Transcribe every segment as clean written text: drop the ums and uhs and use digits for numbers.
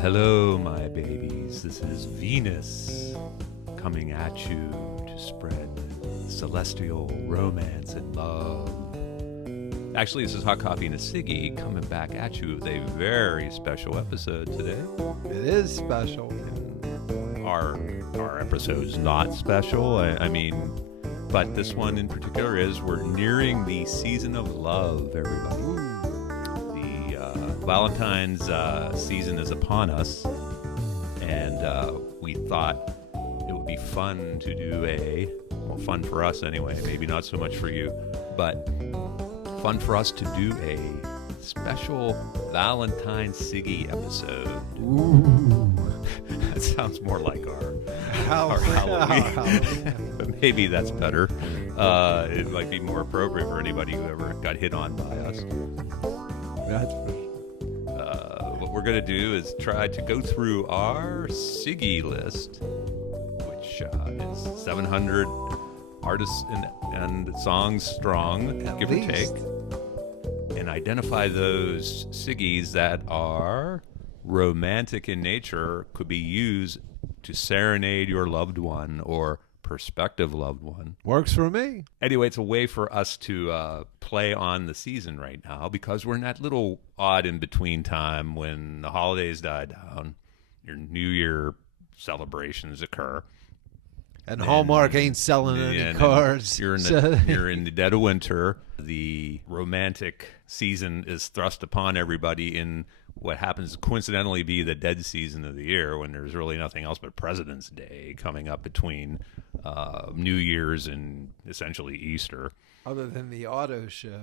Hello, my babies. This is Venus coming at you to spread celestial romance and love. Actually, this is Hot Coffee and a Siggy coming back at you with a very special episode today. It is special. Our episode's not special. I mean, but this one in particular is we're nearing the season of love, everybody. Valentine's season is upon us, and we thought it would be fun to do fun for us anyway, maybe not so much for you, but fun for us to do a special Valentine Siggy episode. Ooh. That sounds more like our Halloween. But maybe that's better. It might be more appropriate for anybody who ever got hit on by us. That's for sure. What we're going to do is try to go through our Siggy list, which is 700 artists and songs strong, give or take, and identify those Siggys that are romantic in nature, could be used to serenade your loved one or prospective loved one. Works for me. Anyway, it's a way for us to play on the season right now because we're in that little odd in-between time when the holidays die down, your New Year celebrations occur. And Hallmark ain't selling any cards. You're in the dead of winter. The romantic season is thrust upon everybody in what happens to coincidentally be the dead season of the year, when there's really nothing else but President's Day coming up between New Year's and essentially Easter. Other than the auto show.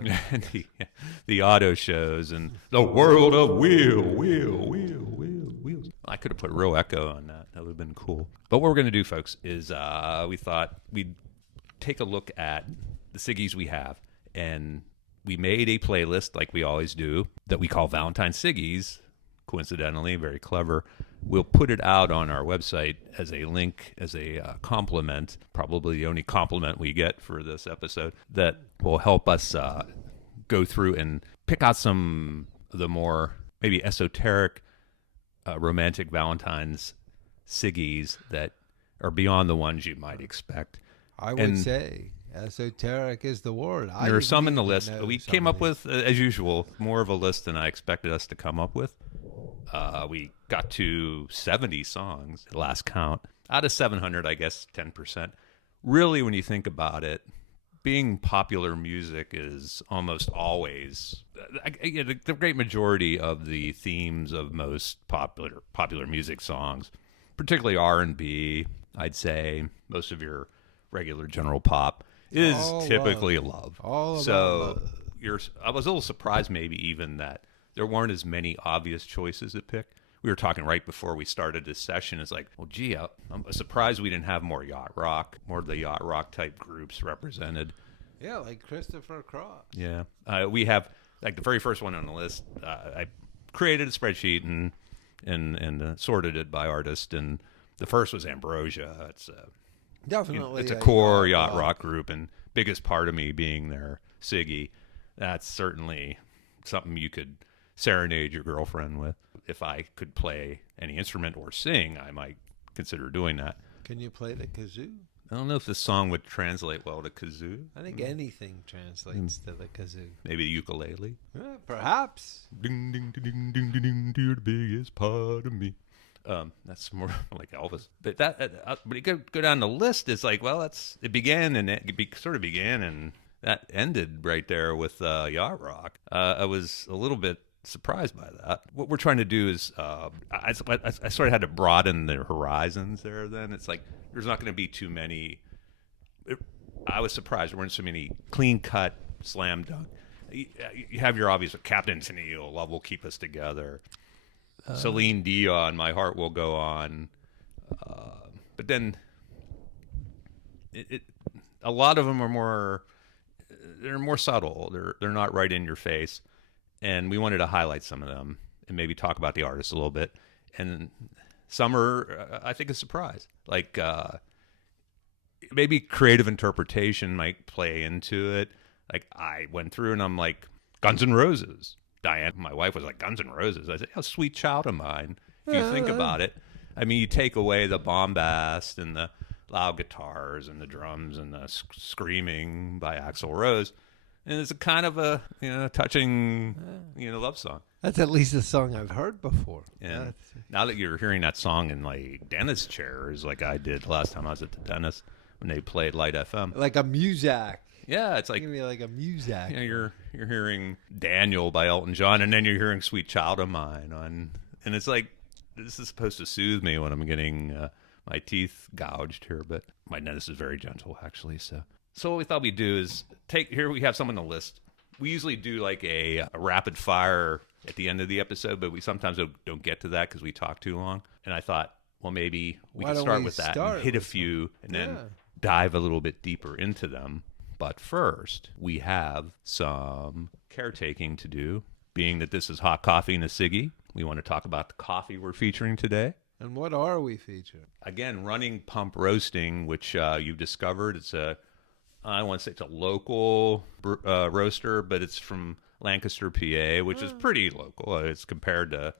the auto shows and the world of wheels. I could have put real echo on that. That would have been cool. But what we're going to do, folks, is we thought we'd take a look at the Siggys we have, and we made a playlist, like we always do, that we call Valentine Siggy's. Coincidentally, very clever. We'll put it out on our website as a link, as a compliment, probably the only compliment we get for this episode, that will help us go through and pick out some of the more maybe esoteric, romantic Valentine's Siggys that are beyond the ones you might expect. I would say esoteric is the word. There are some in the list. We came up with, as usual, more of a list than I expected us to come up with. We got to 70 songs at last count. Out of 700, I guess 10%. Really, when you think about it, being popular music is almost always the great majority of the themes of most popular music songs, particularly R&B. I'd say most of your regular general pop is typically love. All so love. I was a little surprised, maybe even that there weren't as many obvious choices to pick. We were talking right before we started this session. It's like, well, gee, I'm surprised we didn't have more yacht rock, more of the yacht rock type groups represented. Yeah, like Christopher Cross. Yeah. We have, like, the very first one on the list. I created a spreadsheet and sorted it by artist. And the first was Ambrosia. It's definitely it's a core yacht rock group, and biggest part of me being their Siggy. That's certainly something you could serenade your girlfriend with. If I could play any instrument or sing, I might consider doing that. Can you play the kazoo? I don't know if this song would translate well to kazoo. I think anything translates to the kazoo. Maybe ukulele. Perhaps. Ding, ding, ding, ding, ding, ding, you're the biggest part of me. That's more like Elvis. But but you go down the list, it's like, well, it began and sort of began and that ended right there with yacht rock. I was a little bit surprised by that. What we're trying to do is, I sort of had to broaden the horizons there. Then it's like there's not going to be too many. I was surprised there weren't so many clean cut slam dunk. You have your obvious Captain Tennille, Love Will Keep Us Together, Celine Dion, My Heart Will Go On, but then a lot of them are more. They're more subtle. They're not right in your face. And we wanted to highlight some of them and maybe talk about the artists a little bit. And some are, I think, a surprise. Like maybe creative interpretation might play into it. Like I went through and I'm like, Guns N' Roses. Diane, my wife, was like, Guns N' Roses. I said, "Oh, Sweet Child of Mine." if you think about it. I mean, you take away the bombast and the loud guitars and the drums and the screaming by Axl Rose, and it's a kind of a touching love song. That's at least a song I've heard before. And now that you're hearing that song in like dentist chairs, like I did last time I was at the dentist when they played Light FM, like a Muzak. Yeah, it's like give me like a Muzak. You're hearing Daniel by Elton John, and then you're hearing Sweet Child of Mine and it's like this is supposed to soothe me when I'm getting my teeth gouged here, but my dentist is very gentle actually. So what we thought we'd do is here we have some on the list. We usually do like a rapid fire at the end of the episode, but we sometimes don't get to that because we talk too long. And I thought, well, maybe we could start with that and hit a few and then dive a little bit deeper into them. But first, we have some caretaking to do, being that this is Hot Coffee and a Siggy. We want to talk about the coffee we're featuring today. And what are we featuring? Again, Running Pump Roasting, which you've discovered. It's I don't want to say it's a local roaster, but it's from Lancaster, PA, which is pretty local. It's compared to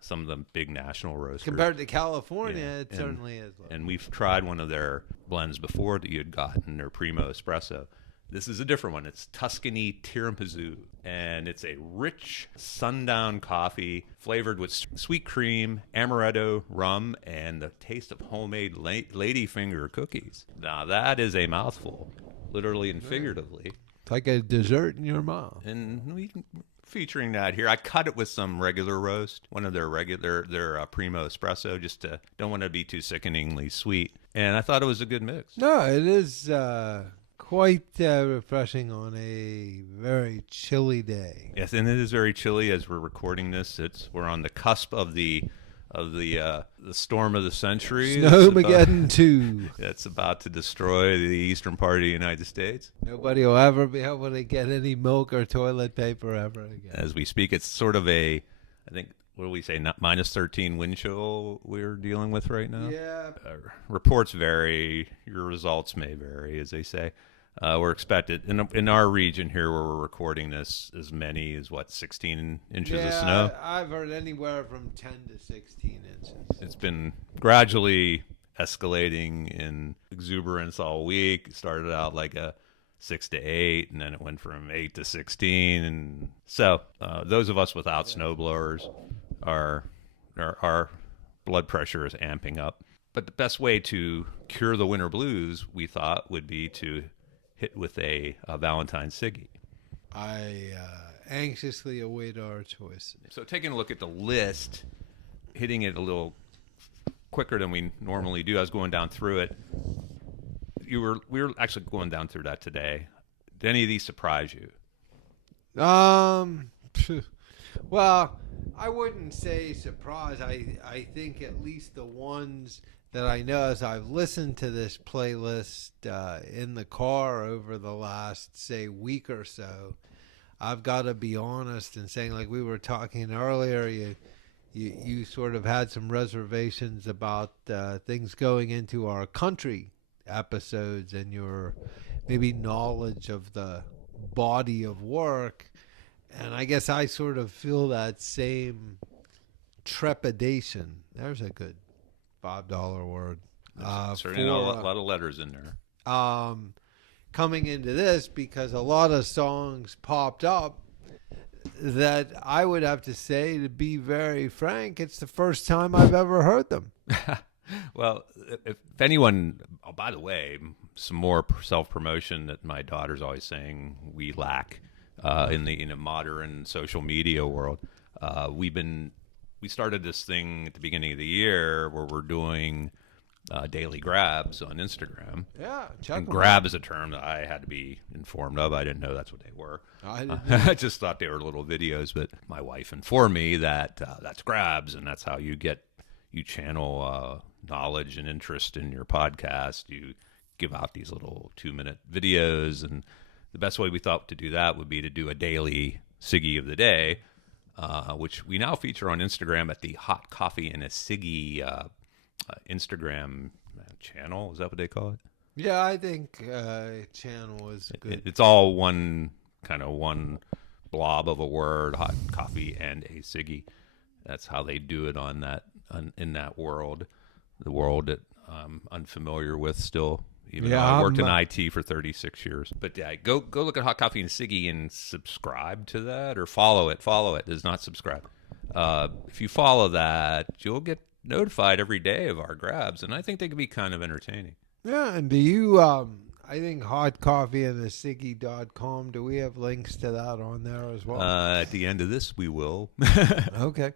some of the big national roasters. Compared to California, it certainly is local. And we've tried one of their blends before that you had gotten, their Primo Espresso. This is a different one. It's Tuscany Tiramisu, and it's a rich sundown coffee flavored with sweet cream, amaretto, rum, and the taste of homemade ladyfinger cookies. Now, that is a mouthful, literally and figuratively. It's like a dessert in your mouth. And we can featuring that here. I cut it with some regular roast, one of their Primo Espresso, just to don't want to be too sickeningly sweet. And I thought it was a good mix. No, it is quite refreshing on a very chilly day. Yes, and it is very chilly as we're recording this. We're on the cusp of the storm of the century. Snowmageddon 2. That's about to destroy the eastern part of the United States. Nobody will ever be able to get any milk or toilet paper ever again. As we speak, it's sort of I think, what do we say, not -13 wind chill we're dealing with right now? Yeah. Reports vary. Your results may vary, as they say. We're expected in our region here where we're recording this as many as 16 inches of snow. I've heard anywhere from 10 to 16 inches. It's been gradually escalating in exuberance all week. It started out like a 6 to 8, and then it went from 8 to 16. And so those of us without snowblowers, our blood pressure is amping up. But the best way to cure the winter blues, we thought, would be to hit with a Valentine Siggy. I anxiously await our choices. So taking a look at the list, hitting it a little quicker than we normally do. I was going down through it. We were actually going down through that today. Did any of these surprise you? Well, I wouldn't say surprise. I think at least the ones that I know, as I've listened to this playlist in the car over the last, say, week or so, I've got to be honest and saying, like we were talking earlier, you sort of had some reservations about things going into our country episodes and your maybe knowledge of the body of work. And I guess I sort of feel that same trepidation. There's a good $5 word. Certainly a lot of letters in there. Coming into this, because a lot of songs popped up that I would have to say, to be very frank, it's the first time I've ever heard them. Well, if anyone, by the way, some more self-promotion that my daughter's always saying we lack in the modern social media world. We started this thing at the beginning of the year where we're doing daily grabs on Instagram. Yeah, and grab is a term that I had to be informed of. I didn't know that's what they were. I just thought they were little videos, but my wife informed me that that's grabs, and that's how you channel knowledge and interest in your podcast. You give out these little 2-minute videos, and the best way we thought to do that would be to do a daily Siggy of the day, which we now feature on Instagram at the Hot Coffee and a Siggy Instagram channel. Is that what they call it? Yeah, I think channel is good. It's all one blob of a word, Hot Coffee and a Siggy. That's how they do it on that in that world, the world that I'm unfamiliar with still. Even though Yeah, I worked in IT for 36 years. But yeah, go look at Hot Coffee and Siggy and subscribe to that or follow it. Follow it. Does not subscribe. If you follow that, you'll get notified every day of our grabs, and I think they can be kind of entertaining. Yeah, and do you, I think Hot Coffee and the Siggy.com, do we have links to that on there as well? At the end of this, we will. Okay.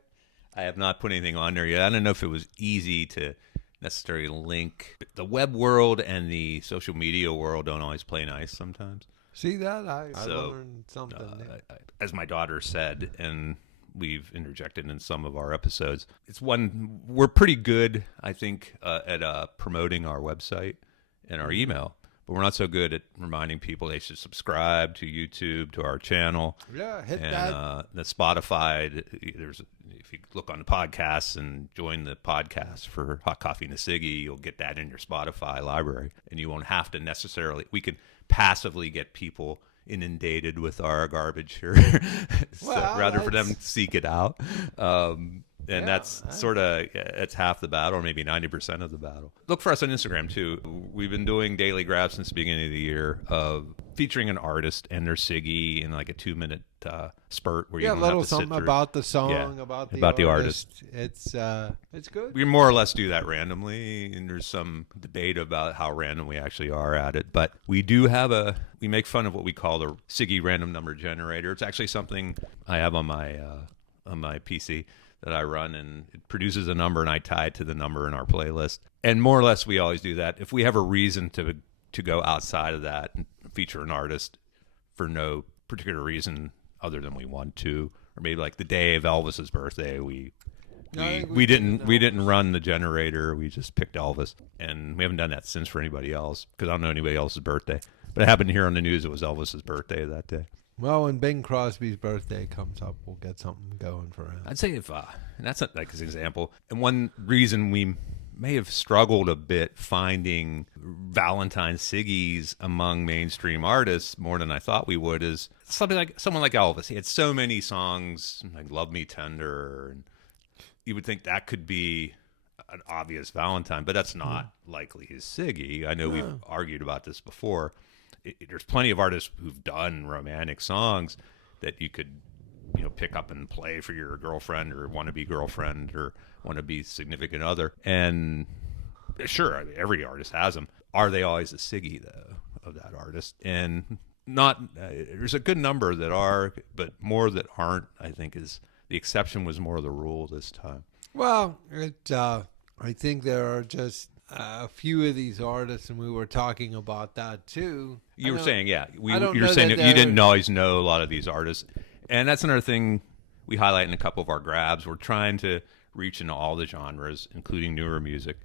I have not put anything on there yet. I don't know if it was easy to necessarily link. The web world and the social media world don't always play nice sometimes. See that? I So, learned something there. As my daughter said, and we've interjected in some of our episodes, it's one we're pretty good, I think, at promoting our website and our email, but we're not so good at reminding people they should subscribe to YouTube, to our channel. Yeah, hit And that. the Spotify, if you look on the podcasts and join the podcast for Hot Coffee and the Siggy, you'll get that in your Spotify library, and you won't have to necessarily. We can passively get people inundated with our garbage here, so Well, rather for them to seek it out. And Yeah, that's sort of it's half the battle, or maybe 90% of the battle. Look for us on Instagram too. We've been doing daily grabs since the beginning of the year of featuring an artist and their Siggy in like a 2-minute spurt where you Yeah, a don't little have to sit something through. about the song, Yeah, about the about artist. the It's good. We more or less do that randomly, and there's some debate about how random we actually are at it. But we do have we make fun of what we call the Siggy random number generator. It's actually something I have on my PC that I run, and it produces a number, and I tie it to the number in our playlist. And more or less, we always do that. If we have a reason to go outside of that and feature an artist for no particular reason other than we want to, or maybe like the day of Elvis's birthday, we didn't run the generator. We just picked Elvis, and we haven't done that since for anybody else because I don't know anybody else's birthday. But I happened to hear on the news it was Elvis's birthday that day. Well, when Bing Crosby's birthday comes up, we'll get something going for him. I'd say and that's not like an example. And one reason we may have struggled a bit finding Valentine Siggy's among mainstream artists more than I thought we would is someone like Elvis. He had so many songs like "Love Me Tender," and you would think that could be an obvious Valentine, but that's not likely his Siggy. I know we've argued about this before. There's plenty of artists who've done romantic songs that you could, pick up and play for your girlfriend or wannabe girlfriend or wannabe significant other. And sure, every artist has them. Are they always a Siggy though of that artist? And not. There's a good number that are, but more that aren't. I think is the exception was more the rule this time. Well, I think there are just a few of these artists, and we were talking about that too. You were saying, yeah. I don't You were know saying that that you didn't always know a lot of these artists. And that's another thing we highlight in a couple of our grabs. We're trying to reach into all the genres, including newer music.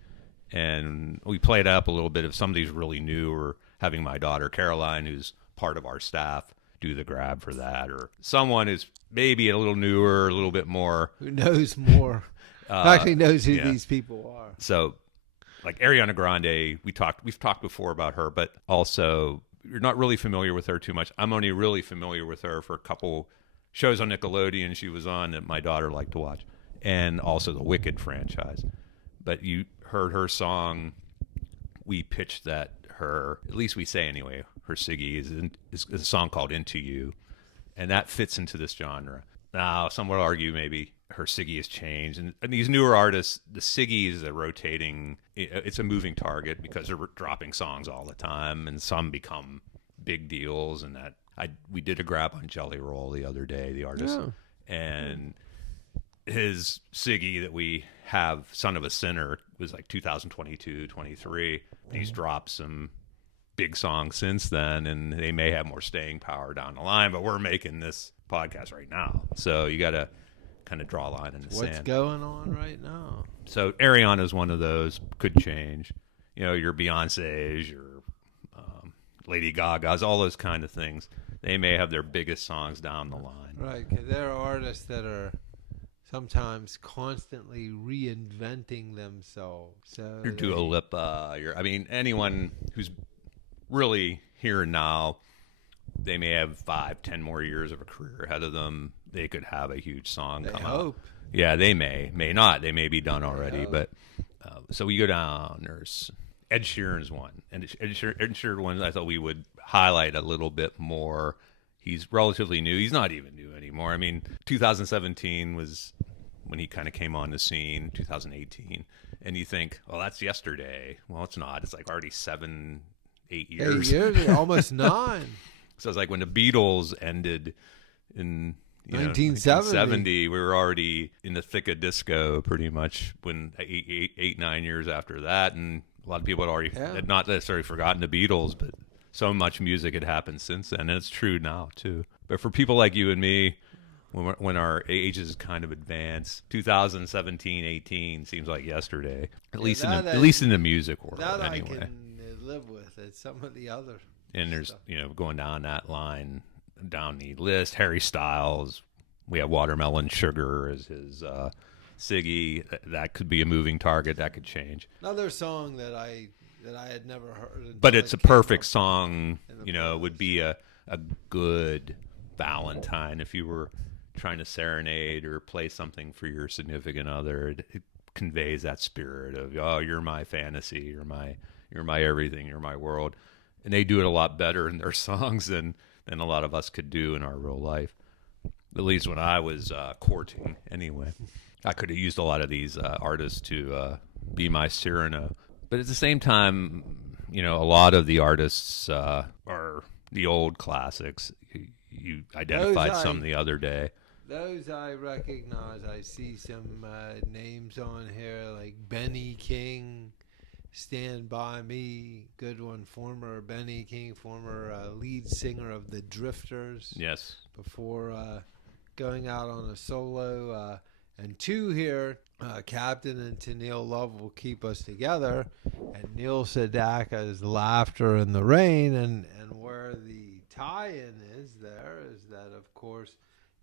And we played up a little bit of some of these really new, or having my daughter Caroline, who's part of our staff, do the grab for that. Or someone who's maybe a little newer, a little bit more. Who knows more? Actually knows who these people are. So like Ariana Grande, we've talked before about her, but also you're not really familiar with her too much. I'm only really familiar with her for a couple shows on Nickelodeon she was on that my daughter liked to watch, and also the Wicked franchise. But you heard her song. We pitched that her, at least we say anyway, her Siggy is a song called Into You, and that fits into this genre. Now, some would argue maybe her Siggy has changed, and these newer artists, the Siggies are rotating. It's a moving target because they're dropping songs all the time, and some become big deals. And we did a grab on Jelly Roll the other day, the artist, and his Siggy that we have, Son of a Sinner, was like 2022, 23. He's dropped some big songs since then, and they may have more staying power down the line, but we're making this podcast right now, so you got to kind of draw a line in the sand. What's going on right now? So Ariana is one of those, could change. Your Beyonce's, your Lady Gaga's, all those kind of things. They may have their biggest songs down the line. Right, because there are artists that are sometimes constantly reinventing themselves. So Your Dua Lipa, anyone who's really here and now, they may have 5-10 more years of a career ahead of them. They could have a huge song come out. Yeah, they may not. They may be done already. Yeah. But so we go down. There's Ed Sheeran's one, and Ed Sheeran one I thought we would highlight a little bit more. He's relatively new. He's not even new anymore. I mean, 2017 was when he kind of came on the scene. 2018, and you think, well, that's yesterday. Well, it's not. It's like already 7, 8 years. 8 years, almost 9. So it's like when the Beatles ended in 1970. we were already in the thick of disco pretty much when 9 years after that. And a lot of people had not necessarily forgotten the Beatles, but so much music had happened since then. And it's true now, too. But for people like you and me, when our ages kind of advance, 2017, 18 seems like yesterday, at least in the music world. That anyway. I can live with. It's some of the other. And there's, stuff. Going down that line, down the list, Harry Styles. We have Watermelon Sugar as his Siggy. That could be a moving target. That could change. Another song that I had never heard. But it's a perfect song. Would be a good Valentine if you were trying to serenade or play something for your significant other. It conveys that spirit of, oh, you're my fantasy, you're my everything, you're my world. And they do it a lot better in their songs than a lot of us could do in our real life. At least when I was courting, anyway. I could have used a lot of these artists to be my Cyrano. But at the same time, a lot of the artists are the old classics. You identified some the other day. Those I recognize. I see some names on here like Benny King, Stand By Me, good one. Former Benny King, former lead singer of the Drifters. Yes. Before going out on a solo. And 2 here, Captain and Tennille Love Will Keep Us Together. And Neil Sedaka's Laughter in the Rain. And where the tie-in is that, of course,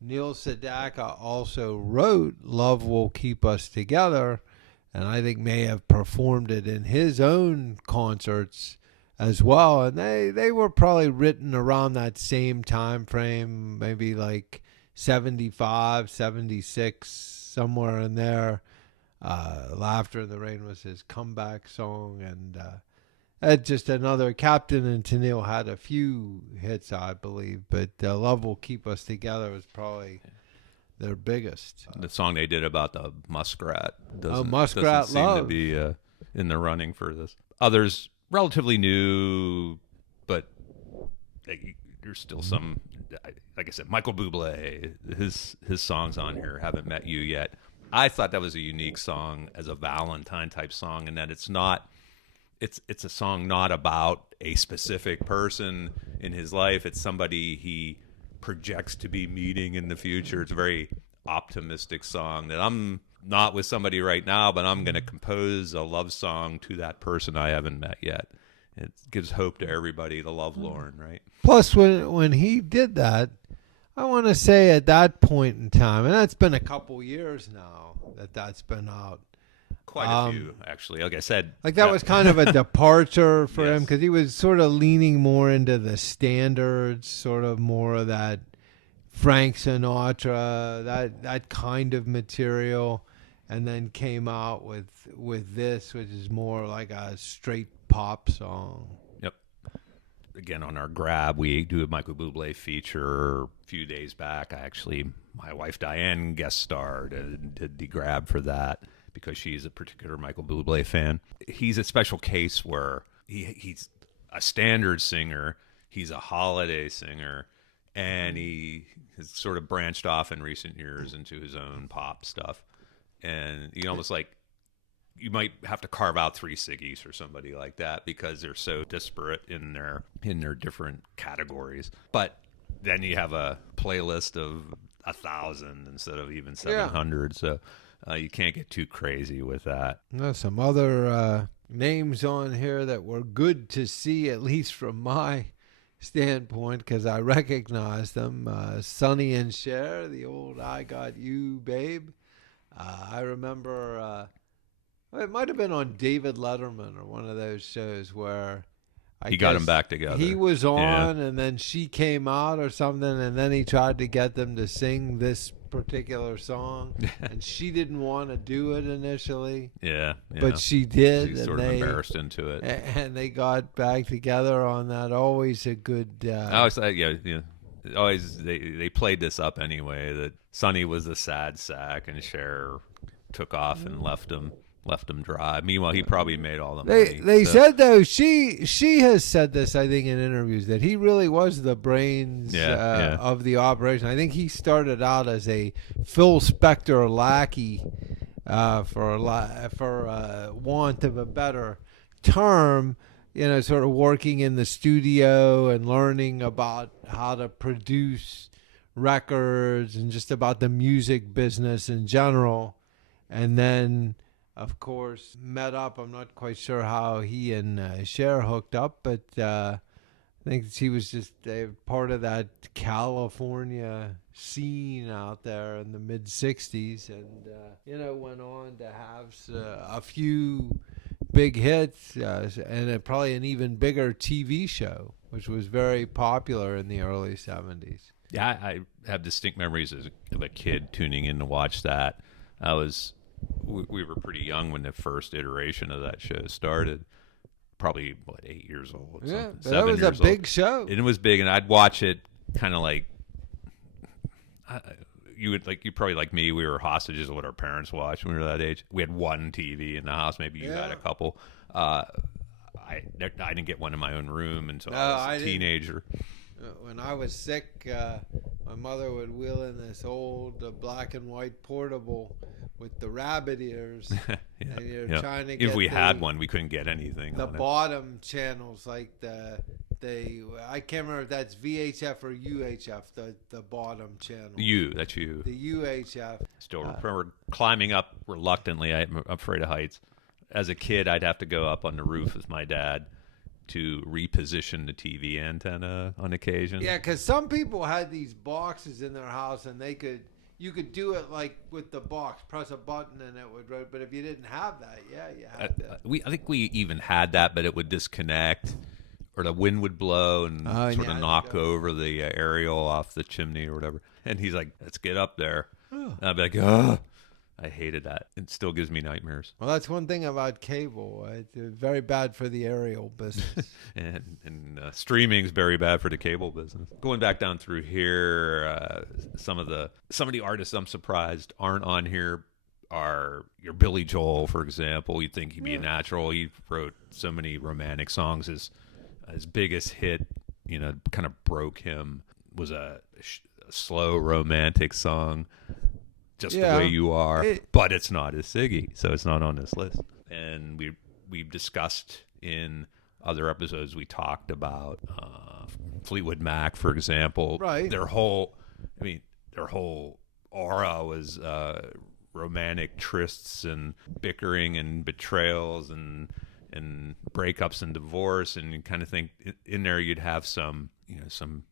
Neil Sedaka also wrote Love Will Keep Us Together, and I think may have performed it in his own concerts as well. And they were probably written around that same time frame, maybe like 75, 76, somewhere in there. Laughter in the Rain was his comeback song, and just another. Captain and Tennille had a few hits, I believe, but Love Will Keep Us Together was probably their biggest. The song they did about the muskrat doesn't seem to be in the running for this. Others relatively new, but there's still some. Like I said, Michael Bublé, his songs on here, Haven't Met You Yet. I thought that was a unique song as a Valentine type song, and that it's not. It's a song not about a specific person in his life. It's somebody he projects to be meeting in the future. It's a very optimistic song that I'm not with somebody right now, but I'm going to compose a love song to that person I haven't met yet. It gives hope to everybody, the lovelorn, right? Plus, when he did that, I want to say at that point in time, and that's been a couple years now that's been out. Quite a few, actually. Like I said. Like that was kind of a departure for Yes. him, because he was sort of leaning more into the standards, sort of more of that Frank Sinatra, that kind of material, and then came out with this, which is more like a straight pop song. Yep. Again, on our grab, we do a Michael Bublé feature a few days back. My wife Diane guest starred and did the grab for that, because she's a particular Michael Bublé fan. He's a special case where he's a standard singer, he's a holiday singer, and he has sort of branched off in recent years into his own pop stuff. And you might have to carve out 3 Siggies or somebody like that, because they're so disparate in their different categories. But then you have a playlist of 1,000 instead of even 700. So you can't get too crazy with that. There's some other names on here that were good to see, at least from my standpoint, because I recognize them. Sonny and Cher, the old I Got You, Babe. I remember it might have been on David Letterman or one of those shows where he got them back together. He was on, and then she came out or something, and then he tried to get them to sing this particular song, and she didn't want to do it initially, Yeah. but she did, She's and sort of they embarrassed into it. and they got back together on that. Always a good. I was like, always they played this up anyway that Sonny was a sad sack and Cher took off and left him dry. Meanwhile, he probably made all the money. They said though she has said this, I think, in interviews, that he really was the brains of the operation. I think he started out as a Phil Spector lackey, for want of a better term. Sort of working in the studio and learning about how to produce records and just about the music business in general. And then, of course, met up. I'm not quite sure how he and Cher hooked up, but I think he was just part of that California scene out there in the mid-'60s. And, went on to have a few big hits and probably an even bigger TV show, which was very popular in the early 70s. Yeah, I have distinct memories of a kid tuning in to watch that. We were pretty young when the first iteration of that show started. Probably 8 years old. Yeah, but that was a big show. It was big, and I'd watch it kind of like you probably like me. We were hostages of what our parents watched when we were that age. We had one TV in the house. Maybe you had a couple. I didn't get one in my own room until I was a teenager. When I was sick, my mother would wheel in this old black and white portable with the rabbit ears. And you're trying to get if we had one, we couldn't get anything. The bottom channels, like I can't remember if that's VHF or UHF, the bottom channel. That's you. The UHF. Still remember climbing up reluctantly. I'm afraid of heights. As a kid, I'd have to go up on the roof with my dad to reposition the TV antenna on occasion. Yeah, because some people had these boxes in their house, and you could do it like with the box, press a button and it would rotate. But if you didn't have that, you had to. I think we even had that, but it would disconnect, or the wind would blow and sort of knock over the aerial off the chimney or whatever. And he's like, "Let's get up there." And I'd be like, "Ugh." I hated that. It still gives me nightmares. Well, that's one thing about cable. It's very bad for the aerial business. and streaming is very bad for the cable business. Going back down through here, some of the artists I'm surprised aren't on here are your Billy Joel, for example. You'd think he'd be a natural. He wrote so many romantic songs. His biggest hit, kind of broke him, was a slow romantic song. Just the way you are, but it's not as Siggy, so it's not on this list. And we've discussed in other episodes, we talked about Fleetwood Mac, for example. Right. Their whole aura was romantic trysts and bickering and betrayals and breakups and divorce, and you kind of think in there you'd have some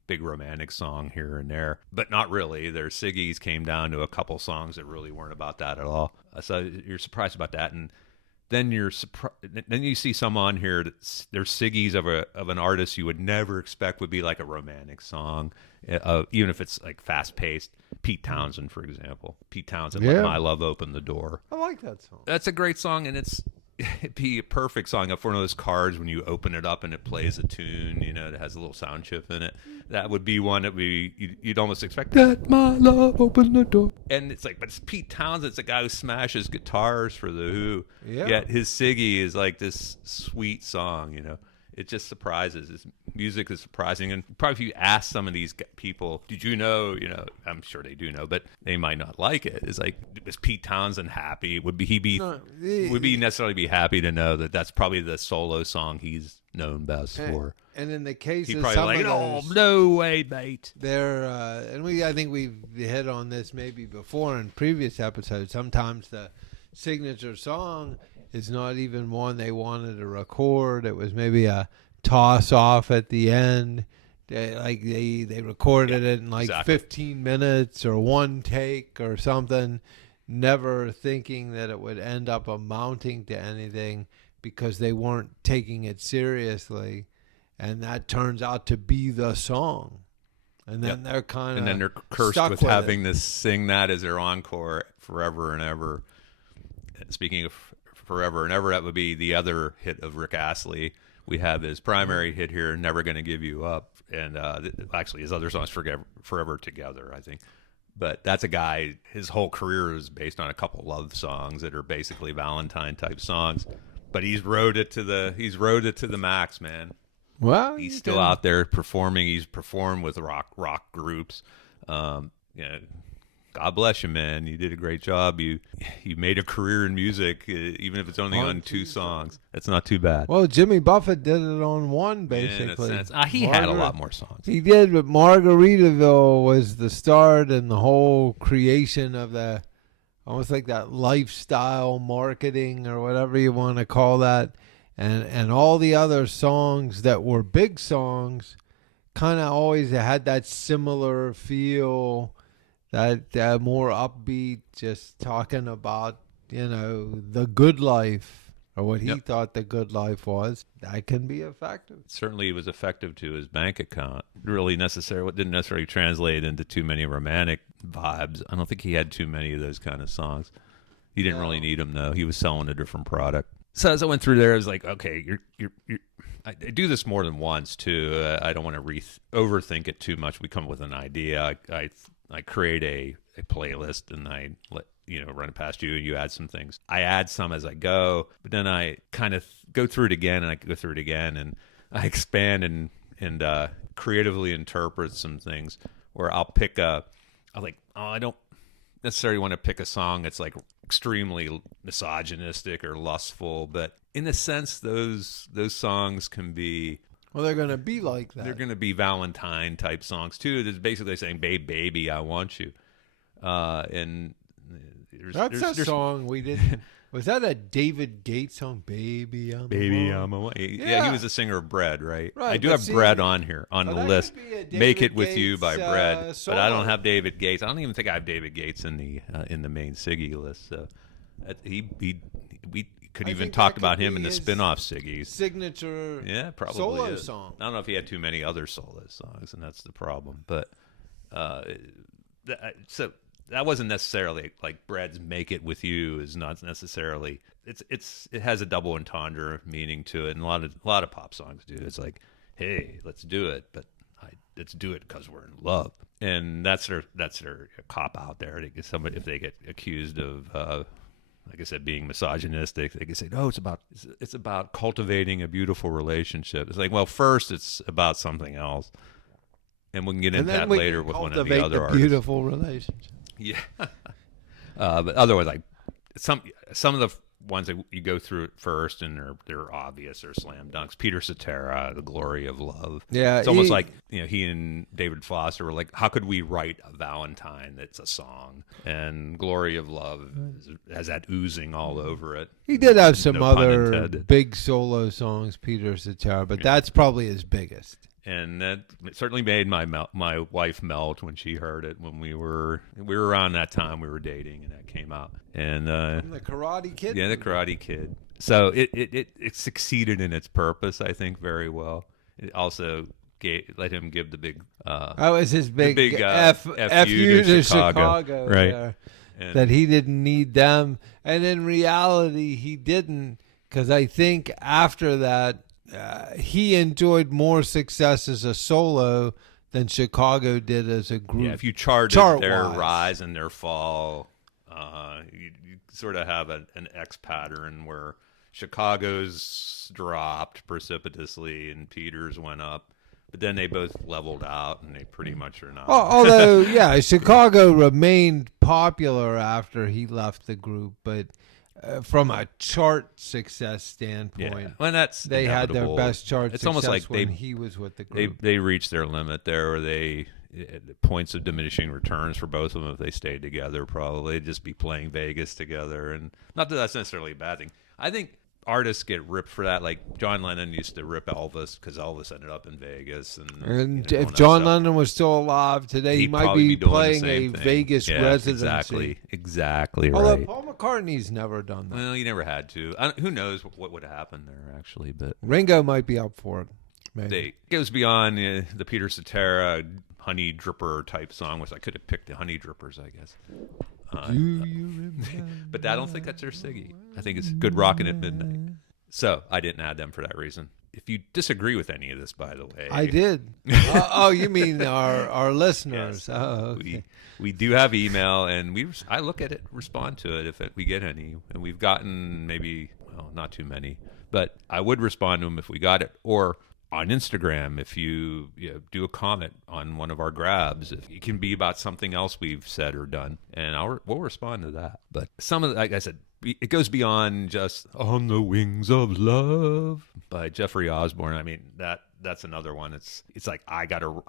big romantic song here and there, but not really. Their Siggy's came down to a couple songs that really weren't about that at all. So you're surprised about that, and then then you see some on here that there's Siggy's of an artist you would never expect would be like a romantic song, even if it's like fast paced. Pete Townsend, for example. Pete Townsend, Let My Love Open the Door. I like that song. That's a great song, and it'd be a perfect song up for one of those cards when you open it up and it plays a tune, that has a little sound chip in it. That would be one that you'd almost expect. Let my love open the door. And it's like, but it's Pete Townsend. It's the guy who smashes guitars for the Who. Yeah. Yet his Siggy is like this sweet song, It just surprises. His music is surprising. And probably if you ask some of these people, did you know, I'm sure they do know, but they might not like it. It's like, is Pete Townsend happy? Would he necessarily be happy to know that that's probably the solo song he's known best for? And in the case He'd of probably some like, of those, oh, no way, mate. I think we've hit on this maybe before in previous episodes. Sometimes the signature song is not even one they wanted to record. It was maybe a toss off at the end. They recorded it in 15 minutes or one take or something, never thinking that it would end up amounting to anything because they weren't taking it seriously. And that turns out to be the song. and then they're kind of and then they're cursed stuck with with having it. to sing that as their encore forever and ever. Speaking of forever and ever, that would be the other hit of Rick Astley. We have his primary hit here, "Never Gonna Give You Up," and actually his other songs, "Forever Together," I think. But that's a guy. His whole career is based on a couple love songs that are basically Valentine type songs. But he's rode it to the max, man. Well, He's still out there performing. He's performed with rock groups. God bless you, man. You did a great job. You made a career in music, even if it's only on 2 songs. That's not too bad. Well, Jimmy Buffett did it on one, basically. In a sense. He had a lot more songs. He did, but Margaritaville was the start and the whole creation of the, almost like that lifestyle marketing or whatever you want to call that. And all the other songs that were big songs kind of always had that similar feel, that more upbeat, just talking about, the good life, or what he thought the good life was. That can be effective. Certainly, it was effective to his bank account. Didn't necessarily translate into too many romantic vibes. I don't think he had too many of those kind of songs. He didn't really need them, though. He was selling a different product. So as I went through there, I was like, okay, I do this more than once too. I don't want to overthink it too much. We come up with an idea. I create a playlist, and I run it past you, and you add some things. I add some as I go, but then I kind of go through it again, and I go through it again, and I expand and creatively interpret some things where I don't necessarily want to pick a song that's like extremely misogynistic or lustful, but in a sense, those songs can be. Well, they're going to be like that. They're going to be Valentine type songs too. That's basically saying, "Babe, baby, I want you." And that's a song we didn't. Was that a David Gates song? Baby, I'm a Yeah, he was a singer of Bread, right? Right. I do have Bread on here on the list. Make It With You by Bread, but I don't have David Gates. I don't even think I have David Gates in the main Siggy list. So we could even talk about him in the spin-off Siggy's signature. Yeah, probably solo song. I don't know if he had too many other solo songs, and that's the problem. But so that wasn't necessarily like Bread's "Make It With You" is not necessarily. It has a double entendre meaning to it, and a lot of pop songs do. It's like, hey, let's do it, but let's do it because we're in love, and that's their cop out there. To get somebody, if they get accused of, like I said, being misogynistic, they can say, no, it's about cultivating a beautiful relationship. It's like, well, first it's about something else, and we can get into that later with one of the other artists. Beautiful relationship. Yeah, but otherwise, like some of the ones that you go through at first, and they're obvious or slam dunks. Peter Cetera, "The Glory of Love." Yeah, it's almost like he and David Foster were like, how could we write a Valentine that's a song? And "Glory of Love" has that oozing all over it. He did have some other big solo songs, Peter Cetera, but that's probably his biggest. And that certainly made my wife melt when she heard it. When we were around that time, we were dating, and that came out. And the Karate Kid. Yeah, the Karate Kid. So it succeeded in its purpose, I think, very well. It also let him give the big. That was his big F you to Chicago, right? That he didn't need them, and in reality, he didn't, because I think after that. He enjoyed more success as a solo than Chicago did as a group. Yeah, if you charted their rise and their fall, you sort of have an X pattern where Chicago's dropped precipitously and Peter's went up, but then they both leveled out and they pretty much are not. Although, yeah, Chicago remained popular after he left the group, but from a chart success standpoint, well, that's they had their best chart it's success almost like when he was with the group. They reached their limit there, or points of diminishing returns for both of them if they stayed together. Probably they'd just be playing Vegas together, and not that that's necessarily a bad thing. I think artists get ripped for that. Like John Lennon used to rip Elvis because Elvis ended up in Vegas, and if John Lennon was still alive today, he might be playing a Vegas residency. Exactly Although right. Paul McCartney's never done that. Well, he never had to. Who knows what would have happened there actually? But Ringo might be up for it. Maybe. It goes beyond the Peter Cetera Honey Dripper type song, which I could have picked the Honey Drippers, I guess. Do you remember? But I don't think that's their Siggy. I think it's Good Rockin' at Midnight. So I didn't add them for that reason. If you disagree with any of this, by the way, I did. Oh, you mean our listeners? Yes. Oh, okay. We do have email, and I look at it, respond to it if we get any, and we've gotten maybe not too many, but I would respond to them if we got it, or on Instagram if you do a comment on one of our grabs. If it can be about something else we've said or done, and we'll respond to that. But some of like I said, it goes beyond just "On the Wings of Love" by Jeffrey Osborne. I mean that's another one. It's like I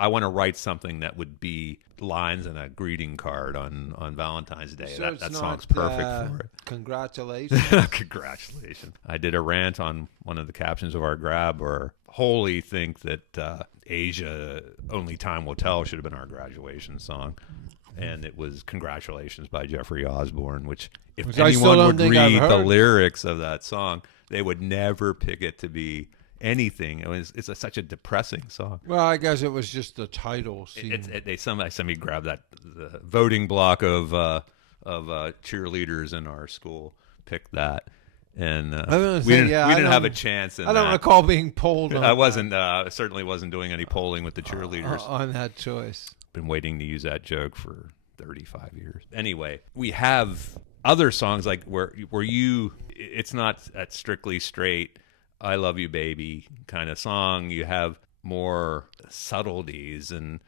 want to write something that would be lines in a greeting card on Valentine's Day. So that it's song's not, perfect for it. Congratulations. Congratulations. I did a rant on one of the captions of our grab where wholly think that Asia, Only Time Will Tell should have been our graduation song. And it was Congratulations by Jeffrey Osborne, which if anyone would read the lyrics of that song, they would never pick it to be anything. It's such a depressing song. Well, I guess it was just the title. Somebody grabbed the voting block of cheerleaders in our school, picked that, and we didn't have a chance. I don't recall being polled. I wasn't certainly wasn't doing any polling with the cheerleaders on that choice. Been waiting to use that joke for 35 years. Anyway, we have other songs like where it's not that strictly straight "I love you, baby" kind of song. You have more subtleties and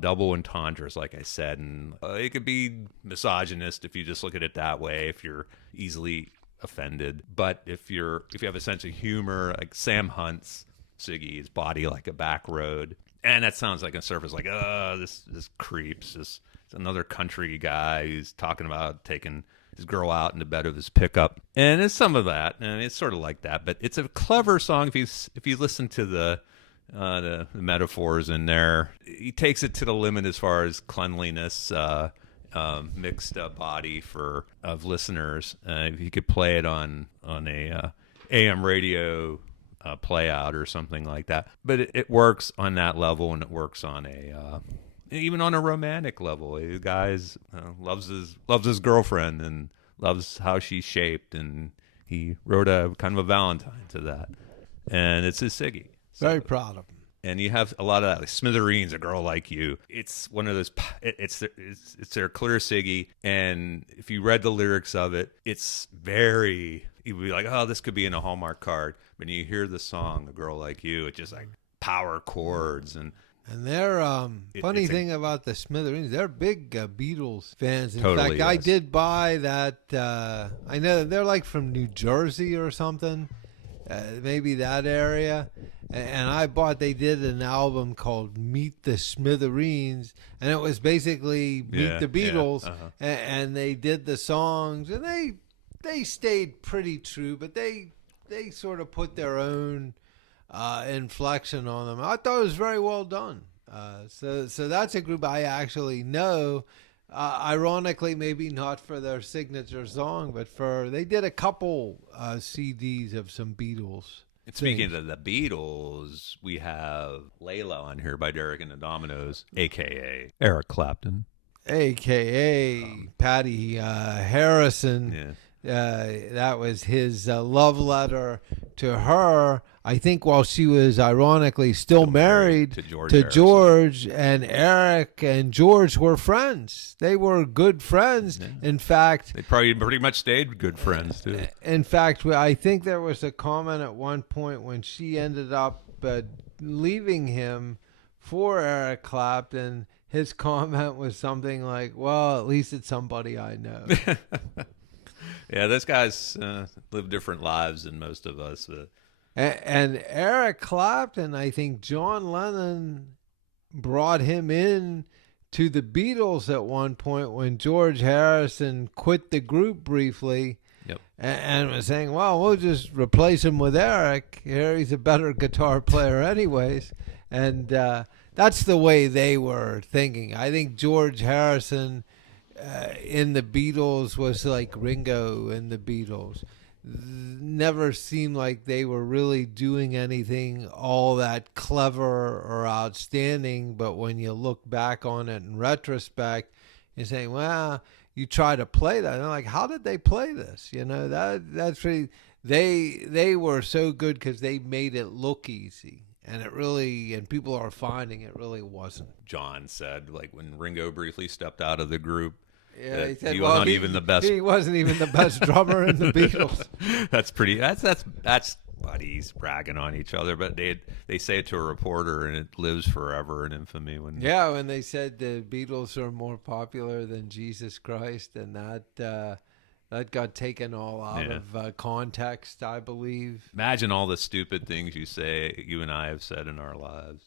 double entendres, like I said, and it could be misogynist if you just look at it that way, if you're easily offended. But if you have a sense of humor, like Sam Hunt's Siggy's "Body Like a Back Road," and that sounds like a surface like, this creeps. It's another country guy who's talking about taking his girl out into bed with his pickup, and it's some of that, and it's sort of like that. But it's a clever song if you listen to the metaphors in there. He takes it to the limit as far as cleanliness, mixed body of listeners. If you could play it on a AM radio play out or something like that, but it works on that level, and it works on even on a romantic level. The guy loves his girlfriend and loves how she's shaped, and he wrote a kind of a Valentine to that, and it's his Siggy. Very proud of him. And you have a lot of that, like Smithereens, "A Girl Like You." It's one of those. It's their clear Siggy, and if you read the lyrics of it, it's very. You'd be like, oh, this could be in a Hallmark card. But when you hear the song "A Girl Like You," it's just like power chords and. And they're funny thing about the Smithereens, they're big Beatles fans. In totally, fact, I did buy that. I know they're like from New Jersey or something, maybe that area. And I bought. They did an album called "Meet the Smithereens," and it was basically Meet the Beatles. Yeah, and they did the songs, and they stayed pretty true, but they sort of put their own inflection on them. I thought it was very well done. So that's a group I actually know. Ironically, maybe not for their signature song, but they did a couple CDs of some Beatles. Speaking of the Beatles, we have Layla on here by Derek and the Dominoes, a.k.a. Eric Clapton. A.k.a. Patty Harrison. Yeah. That was his love letter to her. I think while she was ironically still married to George, and Eric and George were friends. They were good friends. Yeah. In fact, they probably pretty much stayed good friends too. In fact, I think there was a comment at one point when she ended up leaving him for Eric Clapton. His comment was something like, "Well, at least it's somebody I know." Yeah, those guys live different lives than most of us. And Eric Clapton, I think John Lennon brought him in to the Beatles at one point when George Harrison quit the group briefly. Yep. And was saying, well, we'll just replace him with Eric. Here, he's a better guitar player anyways. And that's the way they were thinking. I think George Harrison in the Beatles was like Ringo in the Beatles. never seemed like they were really doing anything all that clever or outstanding. But when you look back on it in retrospect, you're saying, well, you try to play that. And I'm like, how did they play this? You know, that's really, they were so good because they made it look easy. And it really, and people are finding it really wasn't. John said, like when Ringo briefly stepped out of the group, Yeah, he said, he well, wasn't even the best. He wasn't even the best drummer in the Beatles. That's buddies bragging on each other, but they say it to a reporter and it lives forever in infamy. When When they said the Beatles are more popular than Jesus Christ, and that got taken all out of context, I believe. Imagine all the stupid things you and I have said in our lives.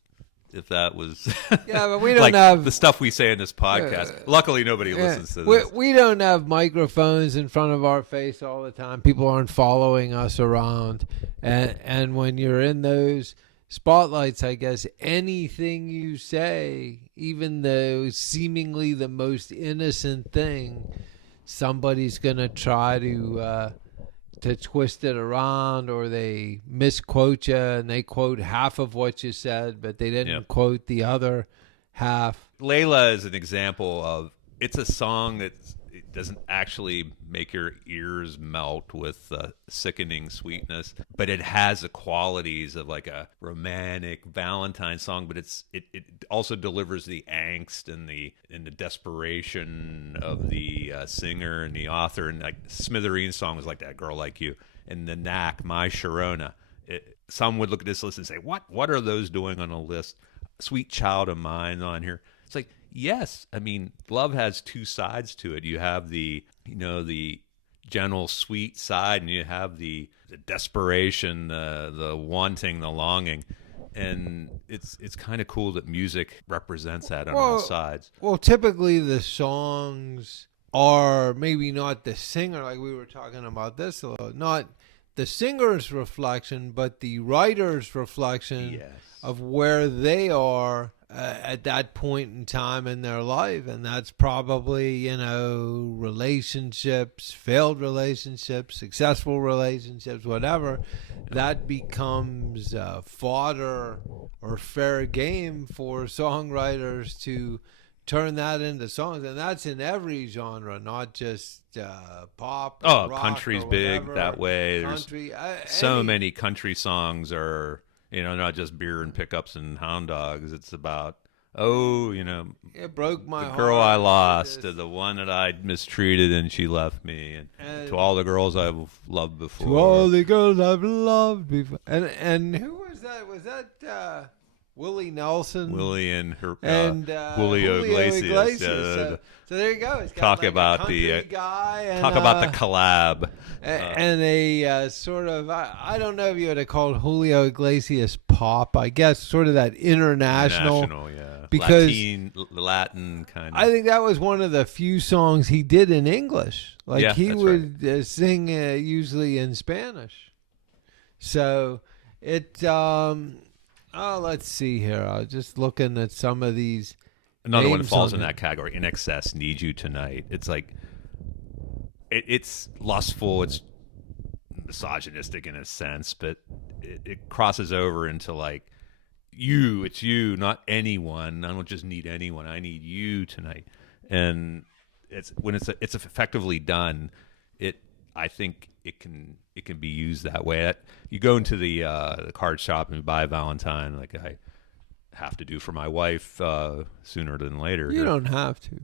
If that was but we don't like have the stuff we say in this podcast. Luckily, nobody listens to this. We don't have microphones in front of our face all the time. People aren't following us around, and when you're in those spotlights, I guess anything you say, even though seemingly the most innocent thing, somebody's gonna try to twist it around, or they misquote you and they quote half of what you said, but they didn't quote the other half. Layla is an example of, it's a song that it doesn't actually make your ears melt with sickening sweetness, but it has the qualities of like a romantic Valentine song, but it also delivers the angst and the desperation of the singer and the author. And like Smithereens' song was like That Girl Like You, and the Knack, My Sharona. Some would look at this list and say, what are those doing on a list? Sweet Child of Mine on here. It's like, yes, I mean, love has two sides to it. You have the gentle, sweet side, and you have the desperation, the wanting, the longing, and it's kind of cool that music represents that on all sides. Well, typically the songs are maybe not the singer, like we were talking about this a little, not the singer's reflection, but the writer's reflection of where they are at that point in time in their life. And that's probably, relationships, failed relationships, successful relationships, whatever. That becomes fodder or fair game for songwriters to turn that into songs. And that's in every genre, not just pop or rock. Country's big that way. Country, There's so many country songs are, not just beer and pickups and hound dogs. It's about, it broke my the heart. girl I lost, the one that I mistreated and she left me, and to all the girls I've loved before. To all the girls I've loved before. And who was that? Was that Willie Nelson? Willie and her Julio Iglesias. So there you go. It's got Talk like about the guy and, talk about the collab. And a sort of, I don't know if you would have called Julio Iglesias pop. I guess sort of that international, because Latin kind of. I think that was one of the few songs he did in English. Like he would sing usually in Spanish. So it. Let's see here. I was just looking at some of these. Another one falls in that category. In Excess, Need You Tonight. It's like, it's lustful. It's misogynistic in a sense, but it crosses over into like, it's you, not anyone. I don't just need anyone. I need you tonight. And it's when it's effectively done. I think it can be used that way. You go into the card shop and buy a Valentine, like I have to do for my wife sooner than later. You don't have to.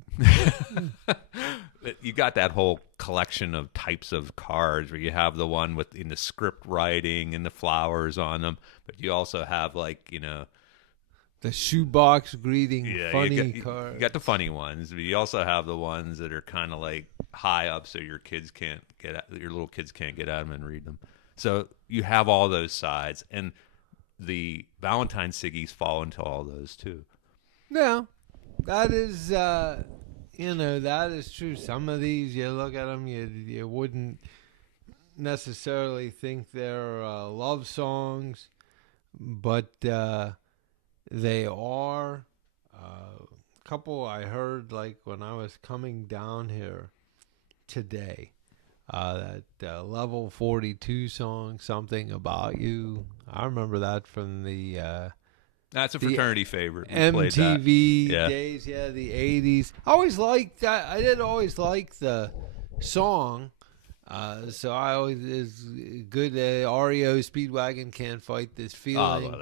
You got that whole collection of types of cards where you have the one with in the script writing and the flowers on them, but you also have like the shoebox greeting funny cards. You got the funny ones, but you also have the ones that are kind of like high up, so your little kids can't get at them and read them. So you have all those sides, and the Valentine Siggies fall into all those too. Yeah, that is that is true. Some of these, you look at them, you wouldn't necessarily think they're love songs, but they are. A couple I heard like when I was coming down here today. That Level 42 song, Something About You. I remember that from the That's a fraternity favorite. We played that. MTV Yeah. days, yeah, the 80s. I always liked that. I didn't always like the song. So I always is good. REO Speedwagon Can't Fight This Feeling. Well,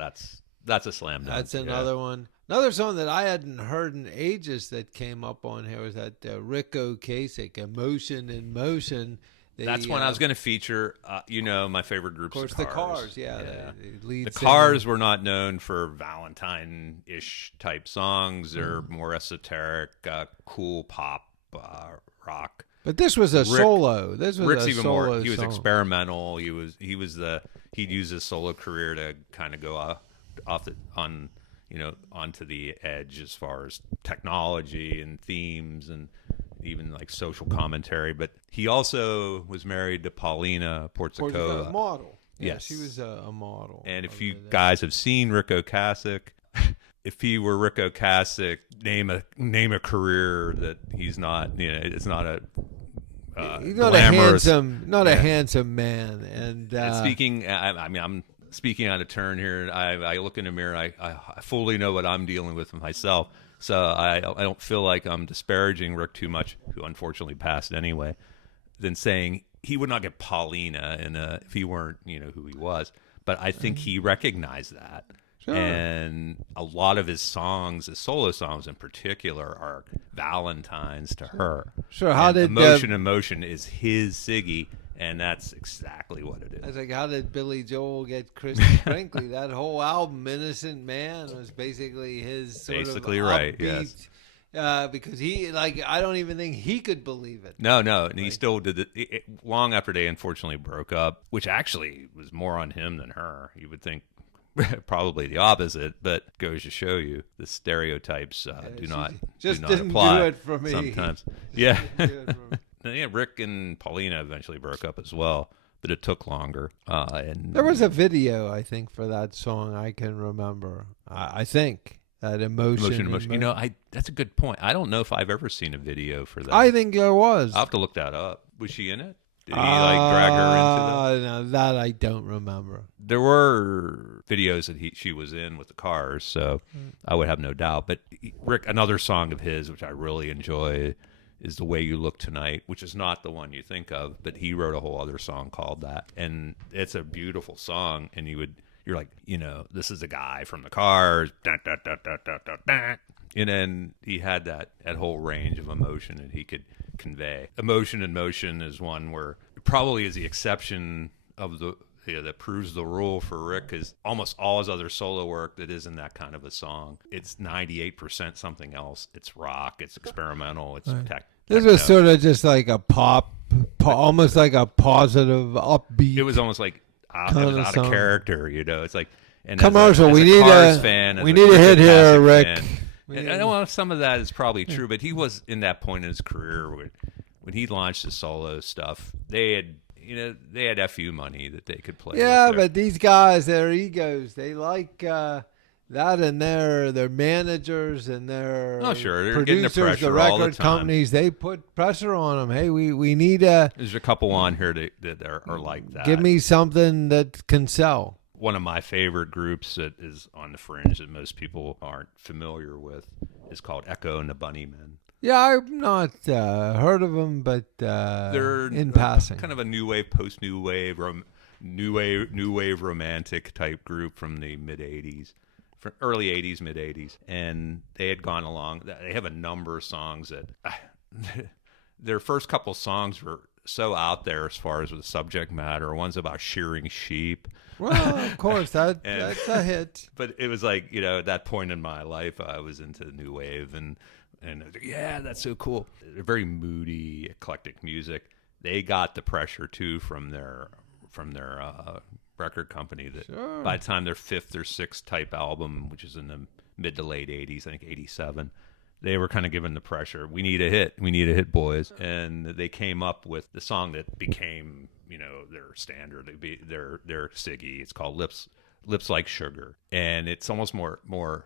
that's a slam dunk. That's another one. Another song that I hadn't heard in ages that came up on here was that Rick Ocasek, Emotion in Motion. That's one I was going to feature. My favorite group, of course, the Cars. Yeah. The Cars were not known for Valentine-ish type songs. They're more esoteric, cool pop rock. But this was a solo. This was Rick's a even solo more. He was song. Experimental. He'd use his solo career to kind of go onto the edge as far as technology and themes and even like social commentary. But he also was married to Paulina Porzicola. A model. Yeah, Yes. she was a model. And if you guys have seen Rick Ocasek, if he were Rick Ocasek, name a career that he's not. It's not a. He's not glamorous, a handsome man. And speaking, I'm speaking out of turn here. I look in the mirror. I fully know what I'm dealing with myself. So I don't feel like I'm disparaging Rick too much, who unfortunately passed anyway, than saying he would not get Paulina if he weren't, who he was. But I think he recognized that. Sure. And a lot of his songs, his solo songs in particular, are Valentines to her. Sure. How did Emotion is his Siggy, and that's exactly what it is. I was like, how did Billy Joel get Christy Brinkley? That whole album, Innocent Man, was basically his sort Basically of right, upbeat, yes. Because he, I don't even think he could believe it. No, and he still did it long after they unfortunately broke up, which actually was more on him than her. You would think probably the opposite, but goes to show you the stereotypes do not apply. Do it for me. Sometimes. Yeah. Yeah, Rick and Paulina eventually broke up as well, but it took longer. And there was a video, I think, for that song. I can remember. I think that emotion. That's a good point. I don't know if I've ever seen a video for that. I think there was. I'll have to look that up. Was she in it? Did he drag her into that? No, that I don't remember. There were videos that she was in with the Cars, so I would have no doubt. But Rick, another song of his, which I really enjoy, is The Way You Look Tonight, which is not the one you think of, but he wrote a whole other song called that. And it's a beautiful song, and you're like, this is a guy from the Cars, dun, dun, dun, dun, dun, dun, dun. And then he had that whole range of emotion that he could convey. Emotion in Motion is one where it probably is the exception of that proves the rule for Rick, because almost all his other solo work that isn't that kind of a song, it's 98% something else. It's rock, it's experimental, it's tech. This was sort of just like a pop, almost like a positive, upbeat. It was almost like it was out of character, It's like commercial. We need a hit here, Rick. And I know some of that is probably true, but he was in that point in his career when he launched his solo stuff. They had FU money that they could play. Yeah, but these guys, their egos, they like that, and their managers and their they're getting the producers, pressure the record all the time. companies, they put pressure on them. Hey, we need a. There's a couple on here that are like that. Give me something that can sell. One of my favorite groups that is on the fringe that most people aren't familiar with is called Echo and the Bunnymen. Yeah, I've not heard of them, but they're in passing. Kind of a new wave, post-new wave, new wave romantic type group from the mid-'80s, early '80s, mid-'80s, and they had gone along. They have a number of songs that their first couple songs were so out there as far as the subject matter. One's about shearing sheep. Well, of course, that's a hit. But it was like, at that point in my life, I was into new wave, and I was like, yeah, that's so cool. They're very moody, eclectic music. They got the pressure too from their record company that by the time their fifth or sixth type album, which is in the mid to late '80s, I think '87. They were kind of given the pressure. We need a hit, boys. And they came up with the song that became, their standard. Their Siggy. It's called Lips Like Sugar. And it's almost more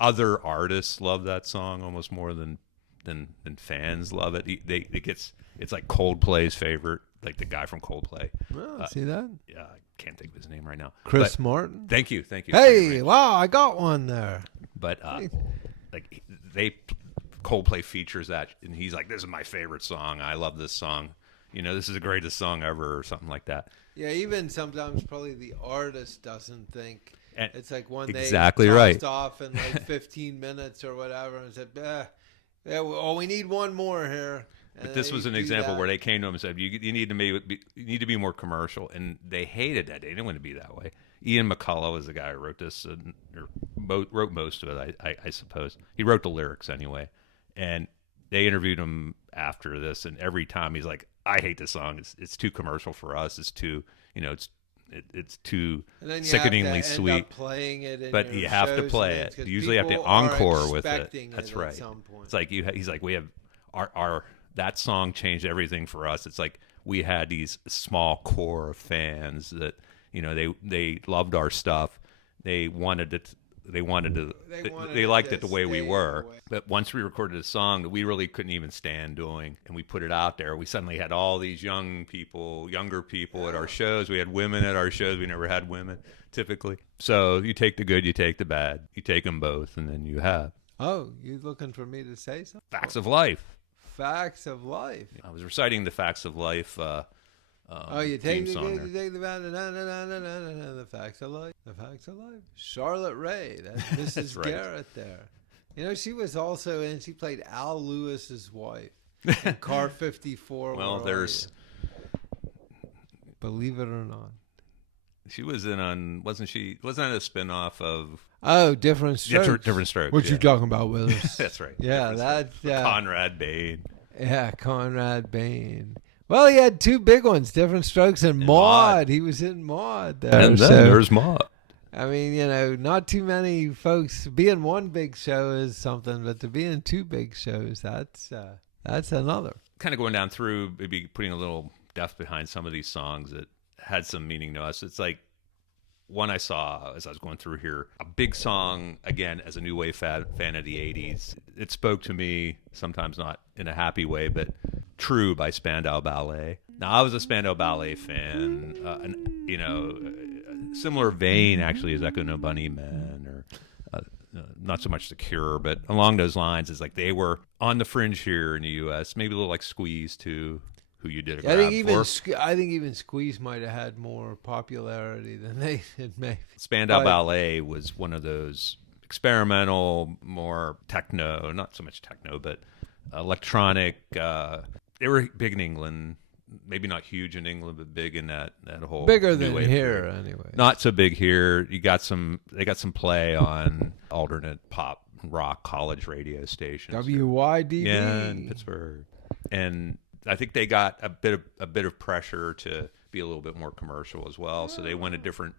other artists love that song almost more than then fans love it. It's like Coldplay's favorite, like the guy from Coldplay. Well, see that? Yeah, I can't think of his name right now. Chris But Martin. Thank you. Hey, wow, I got one there. But like Coldplay features that, and he's like, "This is my favorite song. I love this song. This is the greatest song ever," or something like that. Yeah, even sometimes probably the artist doesn't think And it's like one exactly they right. off in like 15 minutes or whatever, and said, yeah, we need one more here. But this was an example where they came to him and said, "You need to be more commercial," and they hated that. They didn't want to be that way. Ian McCullough was the guy who wrote this, wrote most of it, I suppose. He wrote the lyrics anyway, and they interviewed him after this, and every time he's like, "I hate this song. It's too commercial for us. It's too, it's too sickeningly sweet." Playing it, but you have to play it. You usually have to encore with it. That's right. It's like he's like, we have our that song changed everything for us. It's like we had these small core of fans that they loved our stuff. They wanted it. They liked it the way we were. But once we recorded a song that we really couldn't even stand doing, and we put it out there, we suddenly had all these younger people at our shows. We had women at our shows. We never had women typically. So you take the good, you take the bad, you take them both, and then you have. Oh, you looking for me to say something? Facts of life. Facts of life. I was reciting the Facts of Life. You take the Facts of Life. The Facts of Life. Charlotte Ray. This is right. Garrett there. She was also in. She played Al Lewis's wife in Car 54. Well, there's. Believe it or not. She was in on. Wasn't she? Wasn't that a spinoff of? Oh, Different Strokes. Different Strokes. What you talking about, Willis? That's right. Yeah, that's Conrad Bain. Yeah, Conrad Bain. Well, he had two big ones, Different Strokes and Maud. He was in Maud there. And then there's Maud. I mean, not too many folks. Being one big show is something, but to be in two big shows, that's another. Kind of going down through, maybe putting a little depth behind some of these songs that had some meaning to us. It's like one I saw as I was going through here, a big song, again, as a new wave fan of the 80s. It spoke to me, sometimes not in a happy way, but True by Spandau Ballet. Now, I was a Spandau Ballet fan, similar vein, actually, as Echo No Bunny Men, or not so much The Cure, but along those lines, is like they were on the fringe here in the U.S., maybe a little like Squeeze, too, who you did a grab for. I think even Squeeze might have had more popularity than they did, maybe. Spandau Ballet was one of those experimental, more techno, not so much techno, but electronic. They were big in England, maybe not huge in England, but big in that whole bigger than here anyway. Not so big here. They got some play on alternate pop rock college radio stations. WYDB. Yeah, in Pittsburgh. And I think they got a bit of pressure to be a little bit more commercial as well. So they went a different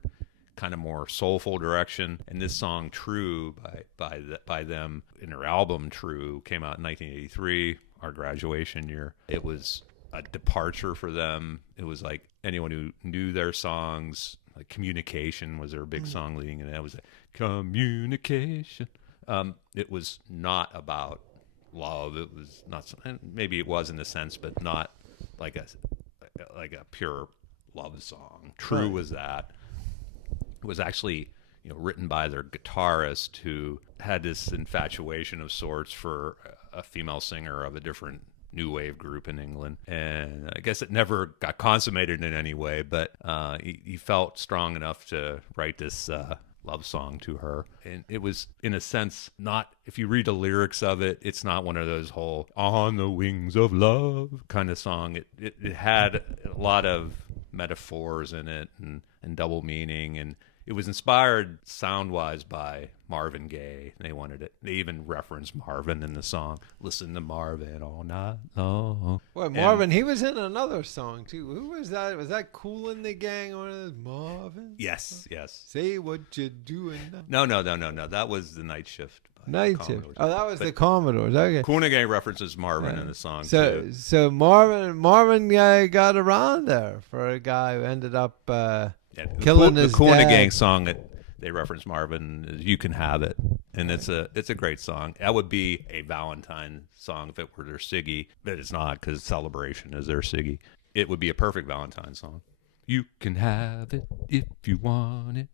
kind of more soulful direction. And this song True by them in their album True came out in 1983, our graduation year. It was a departure for them. It was like anyone who knew their songs, like Communication was their big song leading, and that was like, Communication. It was not about love. It was not, maybe it was in a sense, but not like a pure love song. True was that. It was actually written by their guitarist, who had this infatuation of sorts for a female singer of a different new wave group in England, and I guess it never got consummated in any way, but he felt strong enough to write this love song to her. And it was, in a sense, not, if you read the lyrics of it, it's not one of those whole on the wings of love kind of song. It had a lot of metaphors in it and double meaning, and it was inspired sound-wise by Marvin Gaye. They wanted it. They even referenced Marvin in the song. Listen to Marvin all night long. Well, Marvin, he was in another song, too. Who was that? Was that Kool and the Gang? One of those Marvin? Yes. Say what you doing now. No. That was the Night Shift. Night Shift. Oh, that was the Commodores. Okay. Kool and the Gang references Marvin in the song, too. So Marvin got around there for a guy who ended up... Yeah, killing his the Kool and the dad. Gang song they reference Marvin as "You Can Have It," and it's a great song. That would be a Valentine song if it were their Siggy, but it's not because Celebration is their Siggy. It would be a perfect Valentine song. You can have it if you want it.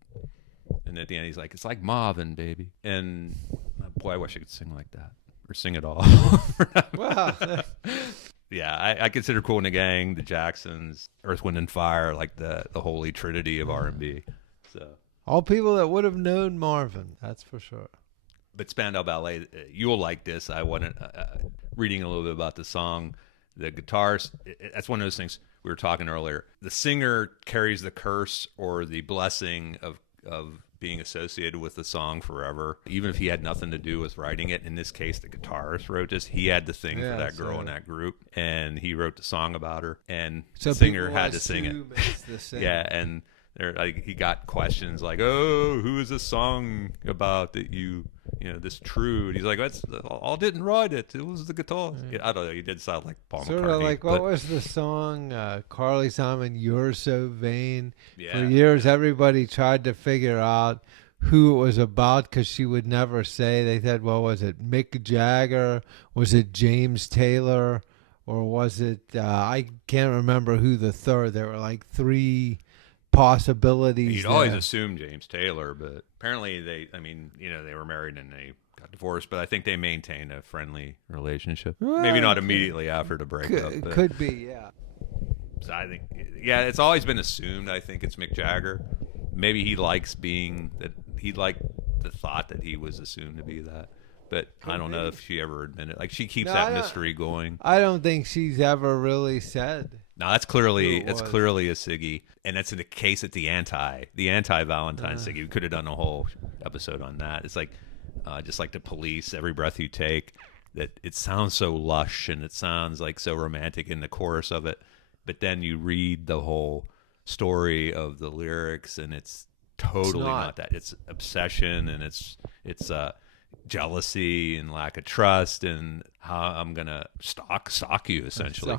And at the end, he's like, "It's like Marvin, baby." And boy, I wish I could sing like that or sing it all. Wow. Yeah, I consider Kool and the Gang, the Jacksons, Earth, Wind and Fire like the holy trinity of R&B. So, All people that would have known Marvin, that's for sure. but Spandau Ballet, you'll like this. I wanted reading a little bit about the song. The guitars, that's one of those things we were talking earlier. The singer carries the curse or the blessing of being associated with the song forever, even if he had nothing to do with writing it. In this case, the guitarist wrote this. He had to sing for that girl in that group, and he wrote the song about her, and the singer had to sing it. It's the singer. Yeah, and he got questions like, "Oh, who is this song about that this true?" And he's like, I didn't write it. It was the guitar." Yeah, I don't know. He did sound like Paul Sort McCartney. of like, what was the song? Carly Simon, "You're So Vain." Yeah. For years, everybody tried to figure out who it was about because she would never say. They said, well, was it Mick Jagger? Was it James Taylor? Or was it, I can't remember who the third. There were like three possibilities. You'd always assume James Taylor, but apparently they were married and they got divorced, but I think they maintained a friendly relationship. Well, Maybe not immediately after the breakup. But, could be, yeah. so I think, it's always been assumed. I think it's Mick Jagger. Maybe he likes being that. He liked the thought that he was assumed to be that. But I don't know if she ever admitted. Like, she keeps that mystery going. I don't think she's ever really said. No, that's clearly a Siggy, and that's in the case at the anti Valentine Siggy. We could have done a whole episode on that. It's like just like the Police, "Every Breath You Take." That it sounds so lush and it sounds like so romantic in the chorus of it, but then you read the whole story of the lyrics, and it's totally not that. It's obsession, and it's jealousy and lack of trust, and how I'm gonna stalk you essentially.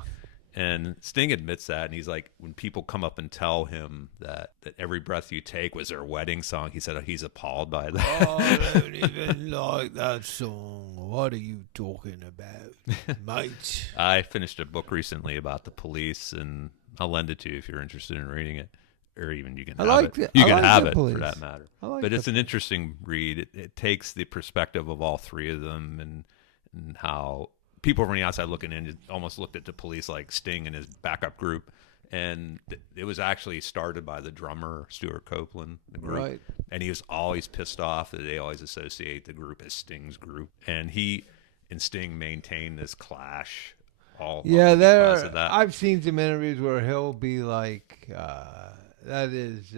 And Sting admits that, and he's like, when people come up and tell him that "Every Breath You Take" was their wedding song, he said he's appalled by that. Oh, I don't even like that song. What are you talking about, mate? I finished a book recently about the Police, and I'll lend it to you if you're interested in reading it. Or even you can have it. You can have it for that matter. But it's an interesting read. It takes the perspective of all three of them, and how people from the outside looking in almost looked at the Police like Sting and his backup group. And it was actually started by the drummer, Stuart Copeland, the group. Right. And he was always pissed off that they always associate the group as Sting's group. And he and Sting maintained this clash all because of that. I've seen some interviews where he'll be like, that is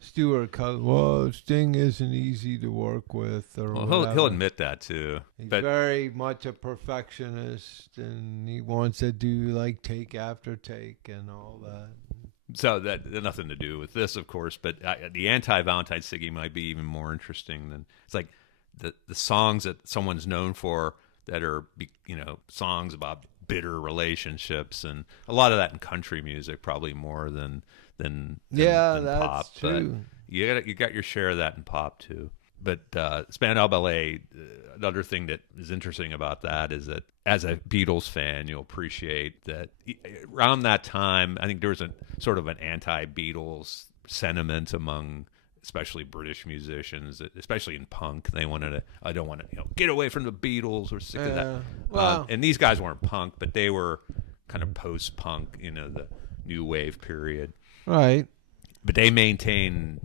Stuart Copeland. Well, Sting isn't easy to work with. Or he'll admit that too. He's very much a perfectionist, and he wants to do like take after take and all that. So that had nothing to do with this, of course. But the anti-Valentine Siggy might be even more interesting than it's like the songs that someone's known for that are songs about bitter relationships, and a lot of that in country music, probably more than that's pop. True. But you got your share of that in pop too. But Spandau Ballet, another thing that is interesting about that is that as a Beatles fan, you'll appreciate that around that time, I think there was a sort of an anti-Beatles sentiment among especially British musicians, especially in punk. They wanted to, I don't want to, get away from the Beatles. We're sick of that. Well, and these guys weren't punk, but they were kind of post-punk, the new wave period. Right. But they maintain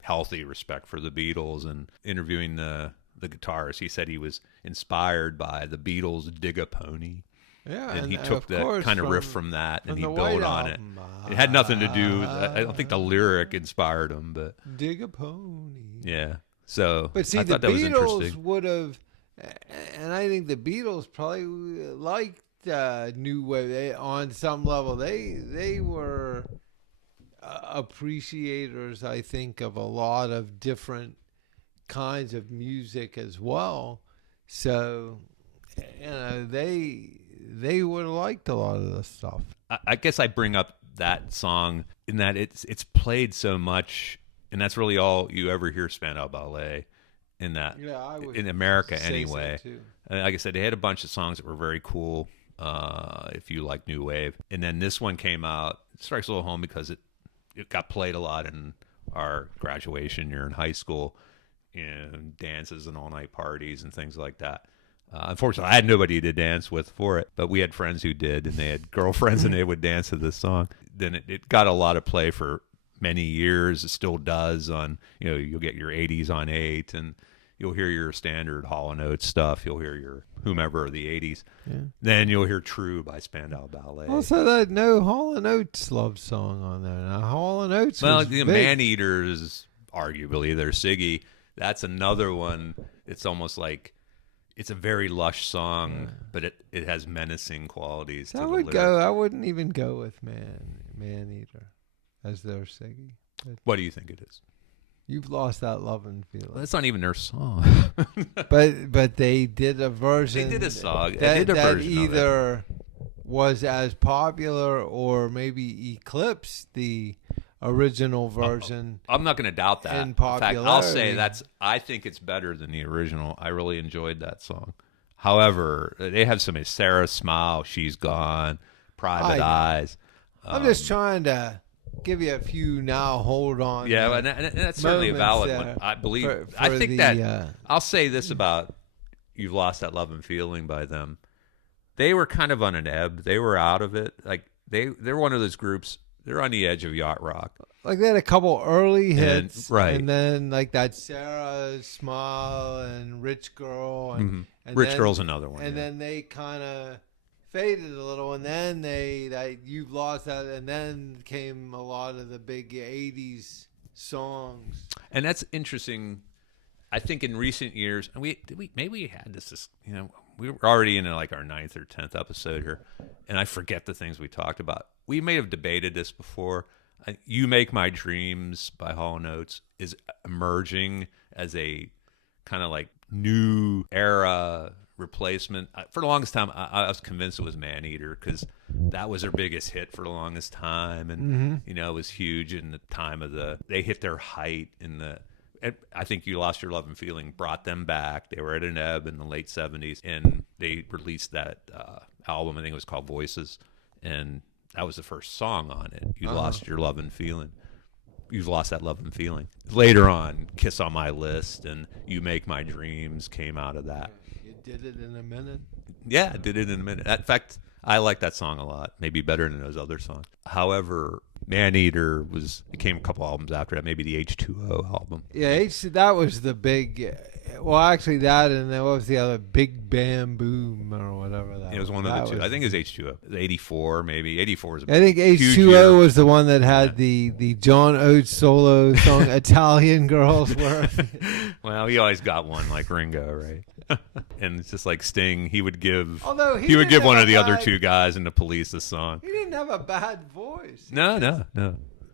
healthy respect for the Beatles. And interviewing the guitarist, he said he was inspired by the Beatles' "Dig a Pony." Yeah, and he took that kind of riff from that, and he built on it. It had nothing to do with, I don't think the lyric inspired him, but dig a pony. Yeah. So, but see, I the thought that was Beatles interesting. would have, and I think the Beatles probably liked new wave. On some level, they were appreciators, I think, of a lot of different kinds of music as well. So, they would have liked a lot of this stuff. I guess I bring up that song in that it's played so much and that's really all you ever hear Spandau Ballet in that Yeah, I would in America say anyway. so too. And like I said, they had a bunch of songs that were very cool. If you like new wave, and then this one came out. It strikes a little home because it got played a lot in our graduation year in high school, in dances and all night parties and things like that. Unfortunately, I had nobody to dance with for it, but we had friends who did, and they had girlfriends, and they would dance to this song. Then it got a lot of play for many years. It still does on, you'll get your 80s on 8, and you'll hear your standard Hall & Oates stuff. You'll hear your whomever of the 80s. Yeah. Then you'll hear True by Spandau Ballet. Also, that no Hall & Oates love song on there. Now, Hall & Oates was the big. Maneaters, arguably, they're Siggy. That's another one. It's almost like it's a very lush song, but it has menacing qualities. So I wouldn't even go with Maneater as their Siggy. What do you think it is? You've lost that love and feeling. Well, that's not even their song. but they did a version. They did a song. That either was as popular or maybe eclipsed the original version. I'm not going to doubt that. In popularity. In fact, I'll say I think it's better than the original. I really enjoyed that song. However, they have some Sarah Smile, She's Gone, Private Eyes. I'm just trying to give you a few now. Hold on. Yeah, and that's certainly a valid one. I believe. I think I'll say this about You've Lost That Love and Feeling by them. They were kind of on an ebb. They were out of it. Like they're one of those groups. They're on the edge of yacht rock. Like they had a couple early hits, right? And then like that Sarah Smile and Rich Girl, and Rich Girl's another one. And then they kind of faded a little, and then You've Lost That, and then came a lot of the big '80s songs. And that's interesting. I think in recent years, and maybe we had this, we were already in like our 9th or 10th episode here, and I forget the things we talked about. We may have debated this before. You Make My Dreams by Hall & Oates is emerging as a kind of like new era replacement. For the longest time, I was convinced it was Maneater because that was their biggest hit for the longest time, and it was huge in the time of they hit their height in the. I think You Lost Your Love and Feeling brought them back. They were at an ebb in the late 70s, and they released that album. I think it was called Voices, and that was the first song on it. You Lost Your Love and Feeling. You've Lost That Love and Feeling. Later on, Kiss on My List and You Make My Dreams came out of that. You Did It in a Minute? Yeah, I Did It in a Minute. In fact, I like that song a lot. Maybe better than those other songs. However, Maneater it came a couple albums after that, maybe the H2O album. Yeah, that was the big. Well, actually, that and then what was the other? Big Bam Boom or whatever that. It was one of the two. I think it was H2O. 84, maybe 84 is. I think H2O was the one that had the John Oates solo song "Italian Girls." Well, he always got one like Ringo, right? And it's just like Sting. He would give. Although he would give one of the other two guys in the Police a song. He didn't have a bad voice. No.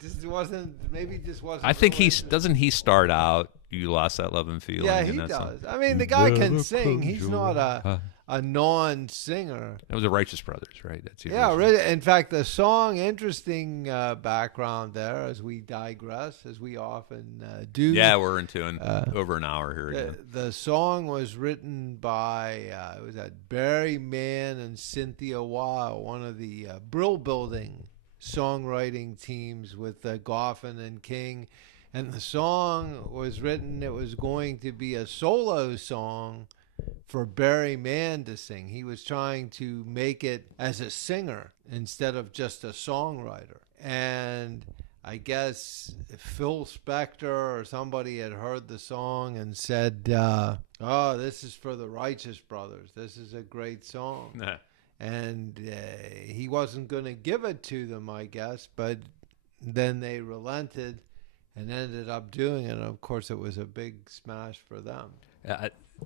Just wasn't. Maybe just wasn't. I think doesn't he start out? You Lost That Love and Feeling. Yeah, he does. Song? I mean, the guy can sing. He's not a non-singer. It was the Righteous Brothers, right? That's in fact, the song, interesting background there as we digress, as we often do. Yeah, we're into over an hour here again. The song was written by, it was Barry Mann and Cynthia Weil, one of the Brill Building songwriting teams with Goffin and King. And the song was written, it was going to be a solo song for Barry Mann to sing. He was trying to make it as a singer instead of just a songwriter. And I guess Phil Spector or somebody had heard the song and said, this is for the Righteous Brothers. This is a great song. Nah. And he wasn't going to give it to them, I guess, but then they relented and ended up doing it. And of course, it was a big smash for them.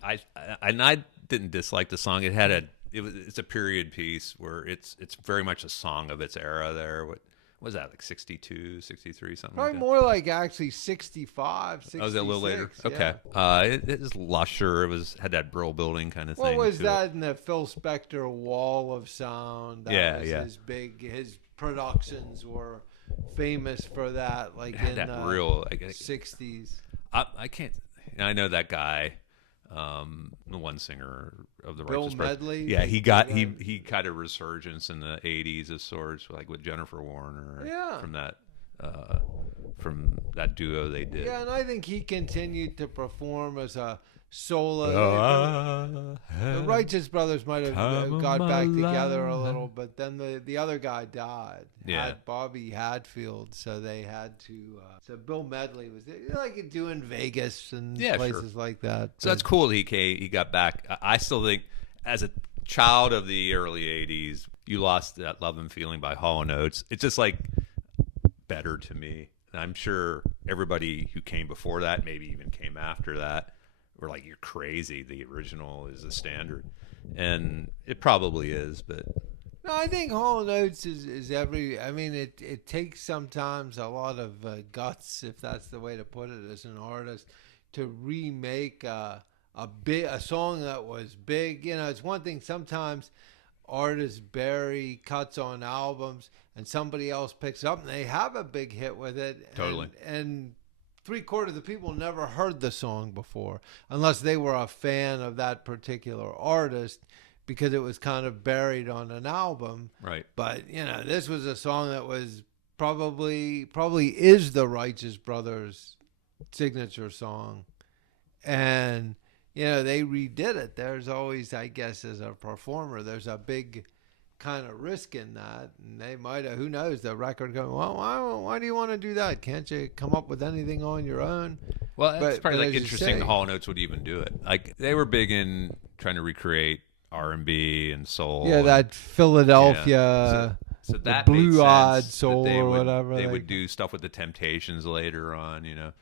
I didn't dislike the song. It's a period piece where it's very much a song of its era. There, what was that, like 62, 63, something? Probably like that? More like actually 65, 66. Oh, was that a little later? Yeah. Okay. It was lusher. Had that Brill Building kind of thing. What was that in the Phil Spector Wall of Sound? That was yeah. His productions were famous for that, like It had in that the real. 60s. I can't. I know that guy, the one singer of the Bill Righteous Brothers. Medley. Yeah, they he did got that. he got a resurgence in the '80s of sorts, like with Jennifer Warner. Yeah. Uh, from that duo they did. Yeah, and I think he continued to perform as a solo. The The Righteous Brothers might have time of got my back together a life. little, but then the other guy died. Yeah. Bobby Hatfield, so they had to. So Bill Medley was like doing Vegas and Yeah, places sure. like that. So that's cool. He got back. I still think, as a child of the early '80s, You Lost That Love and Feeling by Hall and Oates. It's just like better to me. And I'm sure everybody who came before that, maybe even came after that, were like, "You're crazy. The original is a standard," and it probably is. But No, I think Hall and Oates is every. I mean, it takes sometimes a lot of guts, if that's the way to put it, as an artist, to remake a song that was big. You know, it's one thing sometimes artists bury cuts on albums and somebody else picks up and they have a big hit with it. Totally. And 3/4 of the people never heard the song before unless they were a fan of that particular artist because it was kind of buried on an album. right. But, you know, this was a song that was probably is the Righteous Brothers signature song. And you know, they redid it. There's always, I guess, as a performer, there's a big kind of risk in that. And they might have, who knows, the record going, well, why do you want to do that? Can't you come up with anything on your own? Well, it's probably but like as you interesting say- Hall and Oates would even do it. Like they were big in trying to recreate R&B and soul. Yeah, and- that Philadelphia, Yeah. So the that made blue-eyed sense that soul they or would, whatever. They would do stuff with the Temptations later on, you know.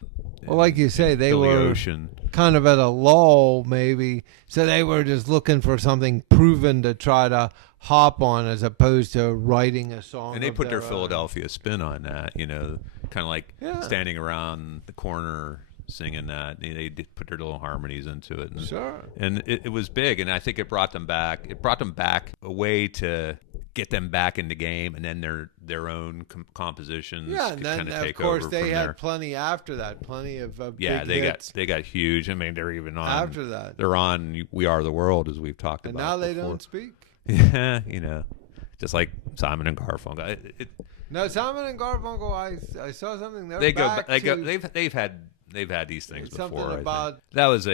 Well, like you say, they Billy were Ocean. kind of at a lull, maybe. So they were just looking for something proven to try to hop on as opposed to writing a song. And they of put their own. Philadelphia spin on that, you know, kind of like Yeah. standing around the corner singing that. They did put their little harmonies into it. And, Sure. And it was big, and I think it brought them back. It brought them back a way to get them back in the game, and then their own compositions Yeah, could and then kind of of take course over they from had there. plenty after that, plenty of Yeah, big they hits got huge. I mean, they're even on after that, They're on "We Are the World," as we've talked and about. now they before. don't speak. Yeah, you know, just like Simon and Garfunkel. No, Simon and Garfunkel. I saw something. They go. Back They go. to They've had these things something before. I about think. That was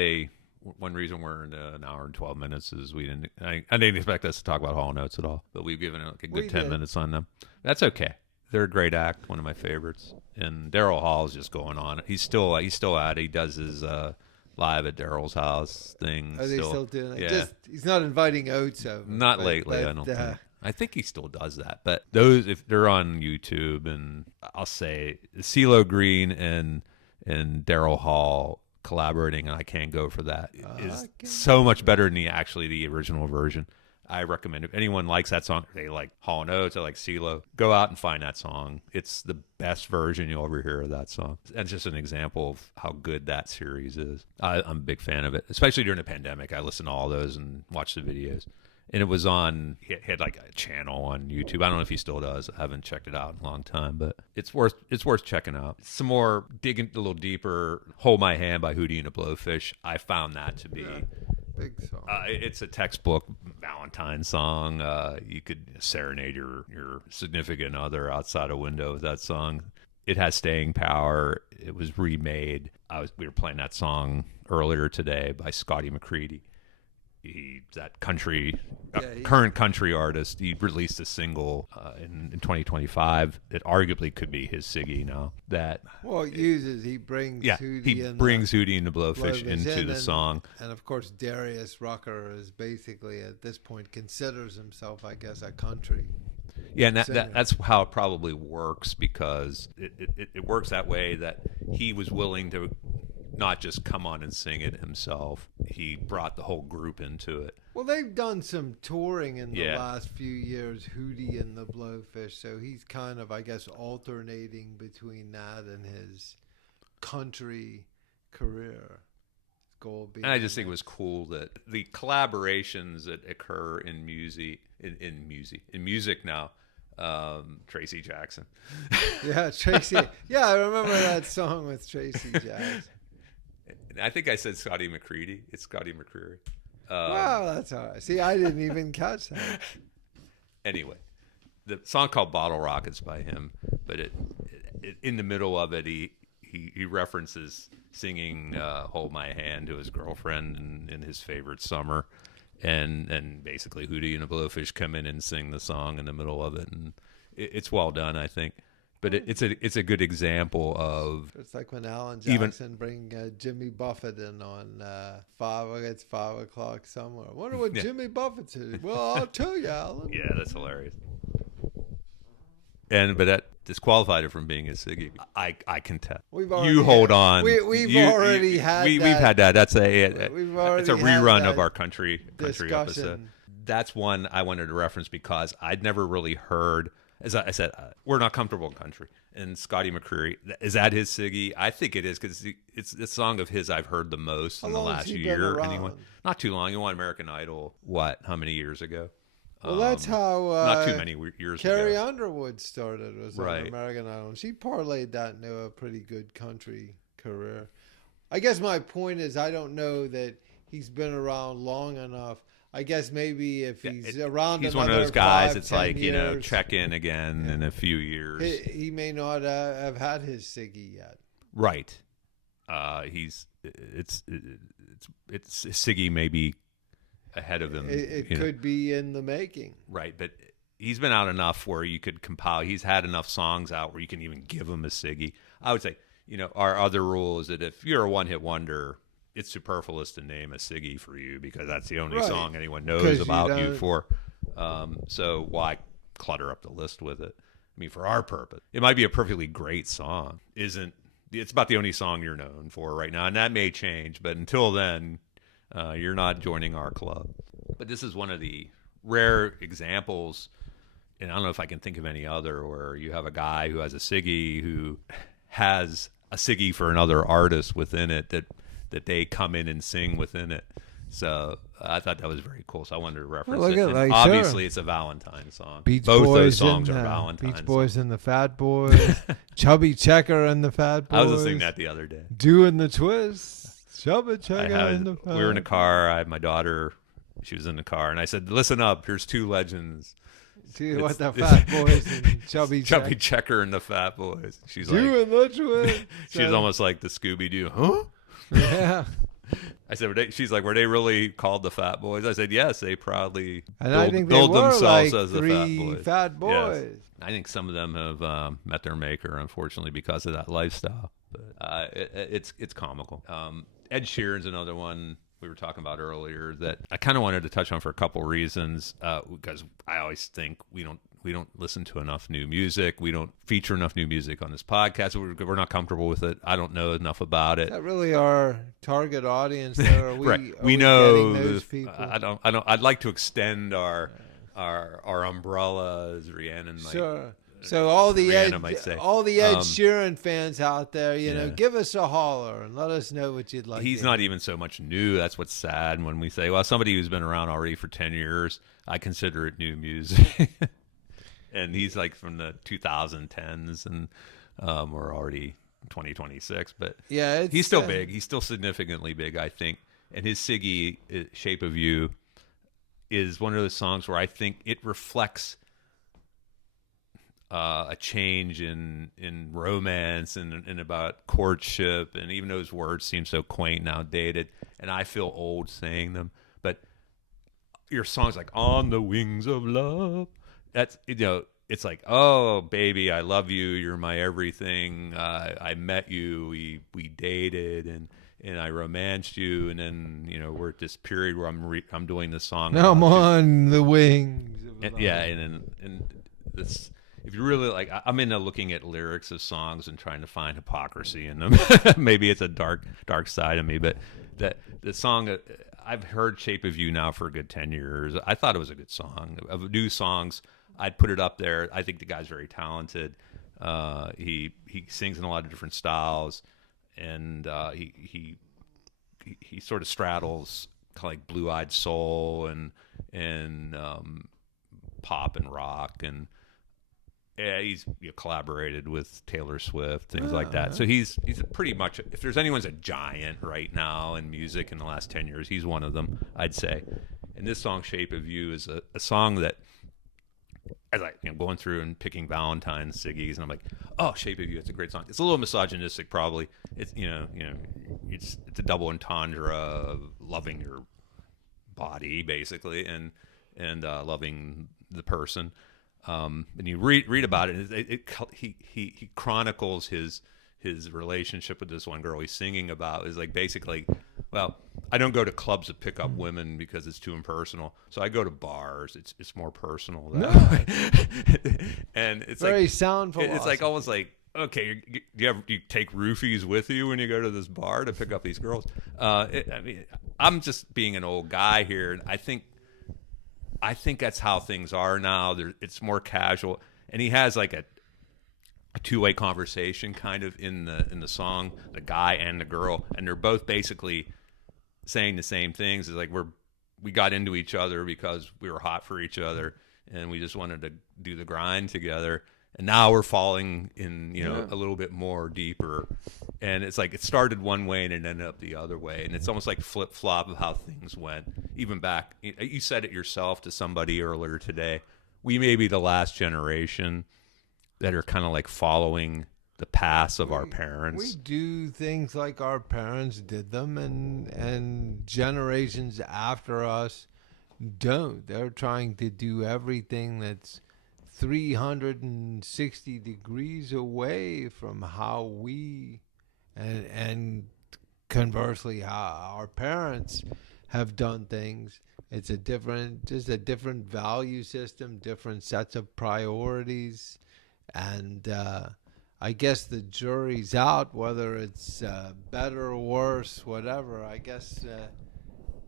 one reason we're in an hour and 12 minutes is we didn't. I didn't expect us to talk about Hall & Oates at all, but we've given like a good We 10 did. minutes on them. That's okay. They're a great act, one of my favorites. And Daryl Hall is just going on. He's still at it. He does his live at Daryl's house thing. Are they still doing it? Yeah. Just he's not inviting Oates over. Not but- lately, but, I don't think. I think he still does that. But those, if they're on YouTube, and I'll say CeeLo Green and Daryl Hall collaborating, and I Can't Go For That is so much better than the original version. I recommend if anyone likes that song, they like Hall & Oates, they like CeeLo, go out and find that song. It's the best version you'll ever hear of that song. And just an example of how good that series is. I'm a big fan of it, especially during the pandemic. I listened to all those and watched the videos. And it was on, he had like a channel on YouTube. I don't know if he still does. I haven't checked it out in a long time, but it's worth checking out. Some more, digging a little deeper, Hold My Hand by Hootie and the Blowfish. I found that to be, Big song. it's a textbook Valentine song. You could serenade your significant other outside a window with that song. It has staying power. It was remade. We were playing that song earlier today by Scotty McCready. He's that current country artist. He released a single in 2025 that arguably could be his Siggy now. He brings Hootie he and brings Hootie and the Blowfish Blowfish into in, the song. And of course, Darius Rucker is basically at this point considers himself, I guess, a country. Yeah, and singer. that's how it probably works, because it works that way, that he was willing to not just come on and sing it himself. He brought the whole group into it. Well, they've done some touring in the Yeah. last few years, Hootie and the Blowfish, so he's kind of, I guess, alternating between that and his country career. Goal being And I just think it was cool that the collaborations that occur in music now Tracy Jackson. Yeah, Tracy. Yeah, I remember that song with Tracy Jackson. I think I said Scotty McCready. It's Scotty McCreary. Wow, that's all right. See, I didn't even catch that. Anyway, the song called Bottle Rockets by him, but in the middle of it, he references singing Hold My Hand to his girlfriend in his favorite summer. And basically Hootie and the Blowfish come in and sing the song in the middle of it. And it's well done, I think. But it's a good example of... It's like when Alan Jackson bring Jimmy Buffett in on 5 o'clock somewhere. I wonder what Jimmy Buffett's is. Well, I'll tell you, Alan. Yeah, that's hilarious. But that disqualified it from being a Siggy. I contest. You hold on. We've already had we've had that. That's it's a rerun of our country episode. That's one I wanted to reference because I'd never really heard. As I said, we're not comfortable in country. And Scotty McCreery, is that his Siggy? I think it is because it's the song of his I've heard the most in the last year. Anyway, not too long. You won American Idol. How many years ago? Well, that's how not too many years Carrie ago. Underwood started, was on American Idol. She parlayed that into a pretty good country career. I guess my point is I don't know that he's been around long enough. I guess maybe if he's around he's another one of those guys 5, it's like, years, check in again in a few years. He may not have had his Siggy yet. Right. It's Siggy maybe ahead of him. It could be in the making. Right, but he's been out enough where you could compile. He's had enough songs out where you can even give him a Siggy. I would say, our other rule is that if you're a one-hit wonder, it's superfluous to name a Siggy for you because that's the only song anyone knows about you for. So why clutter up the list with it? I mean, for our purpose, it might be a perfectly great song. It's about the only song you're known for right now, and that may change. But until then, you're not joining our club. But this is one of the rare examples, and I don't know if I can think of any other, where you have a guy who has a Siggy who has a Siggy for another artist within it that they come in and sing within it. So I thought that was very cool. So I wanted to reference it. And obviously, it's a Valentine song. Both those songs are Valentine. Beach Boys and the Fat Boys. Chubby Checker and the Fat Boys. I was listening to that the other day. Doing the twist. Chubby Checker and the Fat Boys. We were in a car. I had my daughter. She was in the car. And I said, listen up. Here's two legends. See what the Fat Boys and Chubby Checker and the Fat Boys. She's doing like, the twist. She's almost like the Scooby-Doo. Huh? Yeah. I said, she's like, were they really called the Fat Boys? I said, yes, they proudly build themselves like as the Fat Boys. Yes. I think some of them have met their maker, unfortunately, because of that lifestyle. But it's comical. Ed Sheeran's another one we were talking about earlier that I kind of wanted to touch on for a couple reasons because I always think we don't listen to enough new music. We don't feature enough new music on this podcast. We're not comfortable with it. I don't know enough about it. Is that really our target audience? There? Are we, right. We know those people? I don't. I'd like to extend our umbrella, as Rhiannon might. Sure. So all the Ed Sheeran fans out there, give us a holler and let us know what you'd like. He's not even so much new. That's what's sad when we say, well, somebody who's been around already for 10 years, I consider it new music. And he's like from the 2010s, and we're already 2026. But yeah, he's still big. He's still significantly big, I think. And his Siggy, Shape of You, is one of those songs where I think it reflects a change in romance and about courtship, and even those words seem so quaint and outdated, and I feel old saying them. But your songs like "On the Wings of Love," that's it's like, oh baby, I love you, you're my everything. I met you, we dated, and I romanced you, and then we're at this period where I'm doing this song. Now I'm on the wings of love. Yeah, and this. If you really like, I'm into looking at lyrics of songs and trying to find hypocrisy in them. Maybe it's a dark side of me, but the song, I've heard "Shape of You" now for a good 10 years. I thought it was a good song. Of new songs, I'd put it up there. I think the guy's very talented. He sings in a lot of different styles, and he sort of straddles kind of like blue-eyed soul and pop and rock, and Yeah, he's collaborated with Taylor Swift, things like that. So he's pretty much, if there's anyone's a giant right now in music in the last 10 years, he's one of them, I'd say. And this song, Shape of You, is a song that, as I going through and picking Valentine, Siggy's, and I'm like, oh, Shape of You, it's a great song. It's a little misogynistic, probably. It's it's a double entendre of loving your body, basically, and loving the person. And you read about it. He chronicles his relationship with this one girl he's singing about. Is like basically, well, I don't go to clubs to pick up women because it's too impersonal. So I go to bars. It's more personal that way. And it's very like sound philosophy. It's like almost like, okay, do you take roofies with you when you go to this bar to pick up these girls? I mean, I'm just being an old guy here, and I think that's how things are now. It's more casual, and he has like a two-way conversation kind of in the song, the guy and the girl, and they're both basically saying the same things. It's like we got into each other because we were hot for each other, and we just wanted to do the grind together. And now we're falling in, a little bit more deeper. And it's like it started one way and it ended up the other way. And it's almost like flip-flop of how things went. Even back, you said it yourself to somebody earlier today. We may be the last generation that are kind of like following the paths of our parents. We do things like our parents did them, and generations after us don't. They're trying to do everything that's 360 degrees away from how we and conversely how our parents have done things. It's just a different value system, different sets of priorities, and I guess the jury's out whether it's better or worse, whatever. I guess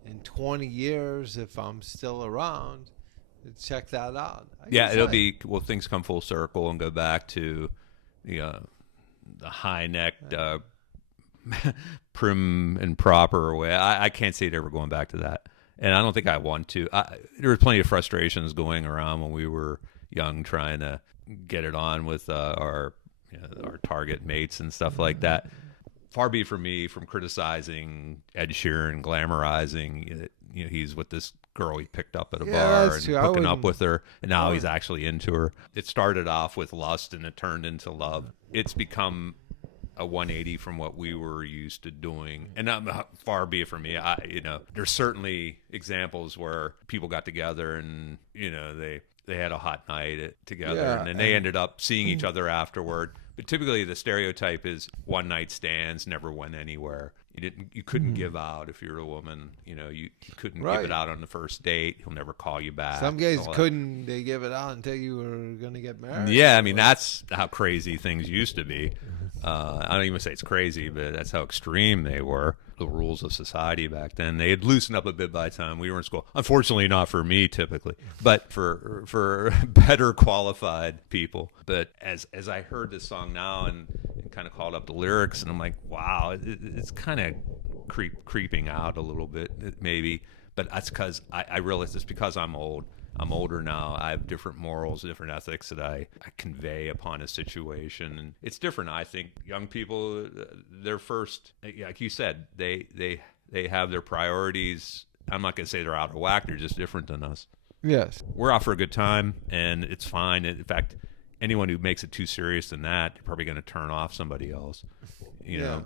in 20 years, if I'm still around, check that out. It'll be, things come full circle and go back to the high-necked, prim and proper way. I can't see it ever going back to that, and I don't think I want to. There was plenty of frustrations going around when we were young, trying to get it on with our target mates and stuff like that. Far be it from me from criticizing Ed Sheeran, glamorizing. He's with this girl he picked up at a bar and hooking up with her, and now he's actually into her. It started off with lust and it turned into love. It's become a 180 from what we were used to doing, and far be it from me. There's certainly examples where people got together and they had a hot night together, and then they ended up seeing each other afterward. But typically the stereotype is one night stands, never went anywhere. You couldn't give out if you're a woman. You couldn't give it out on the first date. He'll never call you back. Some guys couldn't. They give it out until you were going to get married. Yeah, I mean that's how crazy things used to be. I don't even say it's crazy, but that's how extreme they were. The rules of society back then. They had loosened up a bit by the time we were in school. Unfortunately, not for me typically, but for better qualified people. But as I heard this song now and kind of called up the lyrics, and I'm like, wow, it's kind of creeping out a little bit, maybe. But that's because I realize it's because I'm old. I'm older now. I have different morals, different ethics that I convey upon a situation. And it's different. I think young people, they're first, like you said, they have their priorities. I'm not going to say they're out of whack. They're just different than us. Yes. We're out for a good time, and it's fine. In fact, anyone who makes it too serious than that, you're probably going to turn off somebody else. You know?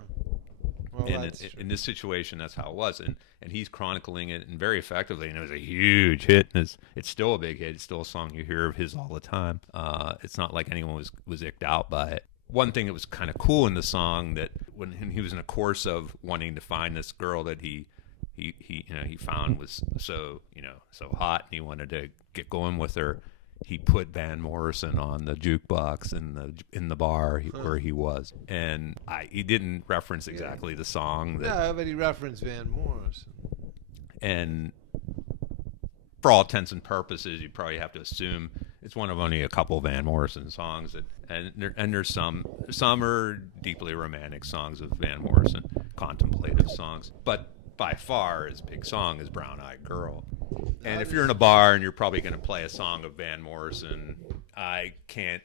Well, and in this situation, that's how it was. And he's chronicling it and very effectively. And it was a huge hit. And it's still a big hit. It's still a song you hear of his all the time. It's not like anyone was icked out by it. One thing that was kind of cool in the song, that when he was in a course of wanting to find this girl that he found was so hot, and he wanted to get going with her, he put Van Morrison on the jukebox in the bar where he was, and he didn't reference exactly the song. No, but he referenced Van Morrison. And for all intents and purposes, you probably have to assume it's one of only a couple Van Morrison songs, and there's some are deeply romantic songs of Van Morrison, contemplative songs, but by far his big song is Brown Eyed Girl. And if you're in a bar and you're probably going to play a song of Van Morrison, I can't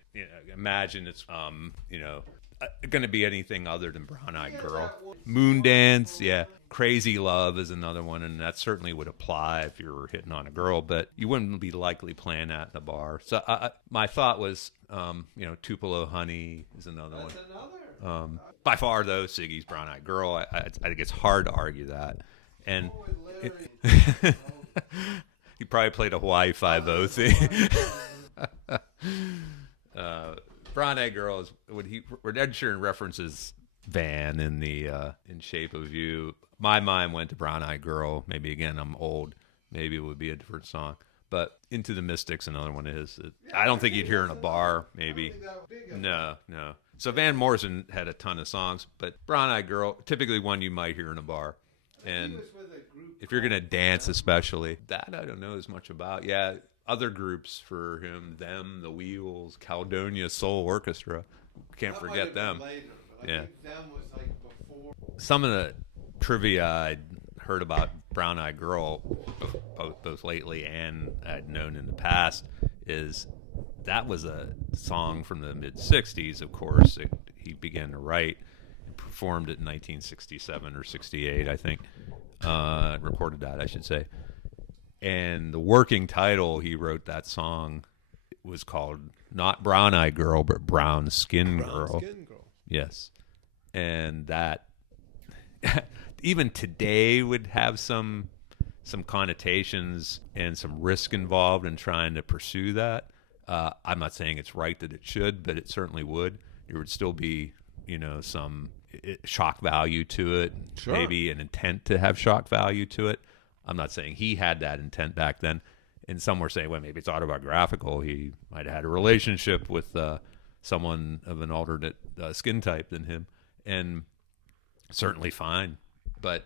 imagine it's going to be anything other than Brown Eyed Girl. Moondance, yeah. Crazy Love is another one, and that certainly would apply if you were hitting on a girl, but you wouldn't be likely playing that in a bar. So my thought was, Tupelo Honey is another one. By far, though, Siggy's Brown Eyed Girl. I think it's hard to argue that. And he probably played a Hawaii 5-0 thing. Brown Eyed Girl is when Ed Sheeran references Van in Shape of You. My mind went to Brown Eyed Girl. Maybe again I'm old. Maybe it would be a different song. But Into the Mystics, another one is. I don't think you'd hear in a bar. Maybe. No. So Van Morrison had a ton of songs, but Brown Eyed Girl, typically one you might hear in a bar. And if you're gonna dance, especially that, I don't know as much about. Yeah. Other groups for him, Them, The Wheels, Caledonia Soul Orchestra. Can't forget them. Later, yeah. Them was like before. Some of the trivia I'd heard about Brown Eyed Girl, both lately and I'd known in the past, is that was a song from the mid-'60s, of course. He began to write and performed it in 1967 or 68, I think. Recorded that, I should say. And the working title he wrote that song was called not Brown Eyed Girl, but Brown Skin Girl. Brown Skin Girl. Yes. And that even today would have some connotations and some risk involved in trying to pursue that. I'm not saying it's right that it should, but it certainly would. There would still be, some shock value to it, sure. Maybe an intent to have shock value to it. I'm not saying he had that intent back then. And some were saying, well, maybe it's autobiographical. He might have had a relationship with someone of an alternate skin type than him. And certainly fine. But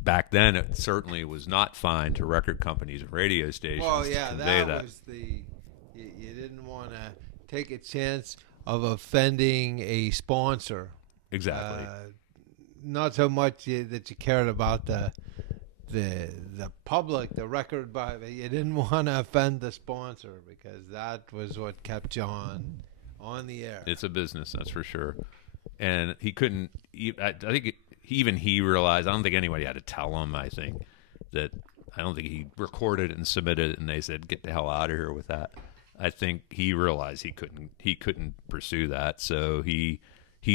back then, it certainly was not fine to record companies and radio stations to convey that. Was you didn't want to take a chance of offending a sponsor. Exactly. Not so much that you cared about the public, the record buyer. You didn't want to offend the sponsor because that was what kept John on the air. It's a business, that's for sure. And he couldn't. I think he realized. I don't think anybody had to tell him. I think he recorded it and submitted it, and they said, "Get the hell out of here with that." I think he realized he couldn't pursue that, so he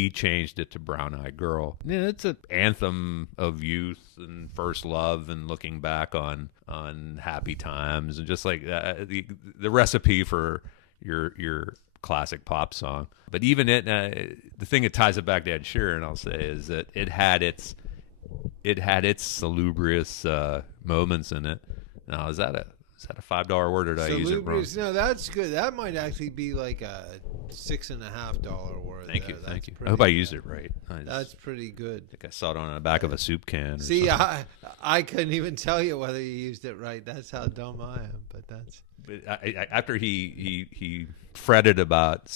changed it to Brown Eyed Girl. Yeah, it's an anthem of youth and first love and looking back on happy times and just like the recipe for your classic pop song. But even the thing that ties it back to Ed Sheeran, I'll say, is that it had its salubrious moments in it. Now, is that a $5 word, or did I use it wrong? No, that's good. That might actually be like a $6.50 word. Thank you. I hope I used it right. That's pretty good. I think I saw it on the back of a soup can. See, I couldn't even tell you whether you used it right. That's how dumb I am. But that's. But after he fretted about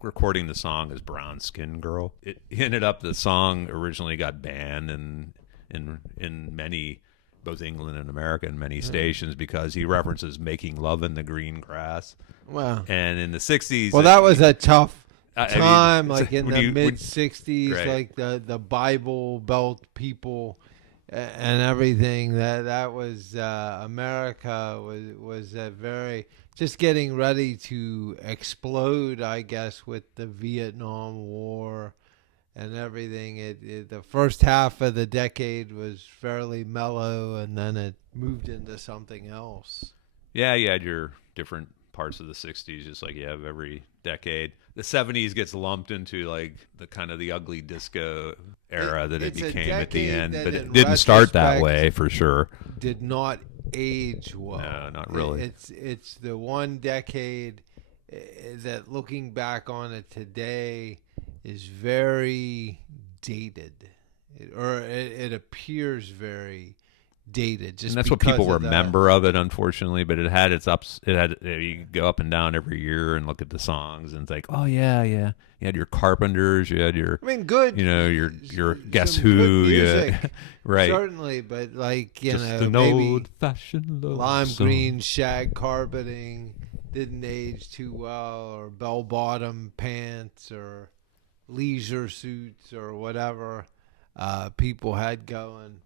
recording the song as Brown Skin Girl, it ended up the song originally got banned in many, both England and America, in many stations because he references making love in the green grass. Wow. And in the 60s... Well, that was a tough time, like in the mid-60s, right. Like the Bible Belt people and everything. That was... America was a very... just getting ready to explode, I guess, with the Vietnam War and everything. The first half of the decade was fairly mellow, and then it moved into something else. Yeah, you had your different parts of the 60s, just like you have every decade. The 70s gets lumped into like the kind of the ugly disco era that it became at the end, but it didn't start that way for sure. Did not age well. No, not really. It's the one decade that, looking back on it today, is very dated, it appears very dated. Just and that's what people remember of it, unfortunately. But it had its ups. You go up and down every year and look at the songs and think, oh yeah. You had your Carpenters, you had your, good. Your Guess Who, music, right? Certainly, but like just an maybe old-fashioned love lime song. green shag carpeting. didn't age too well, or bell-bottom pants, or leisure suits, or whatever people had going.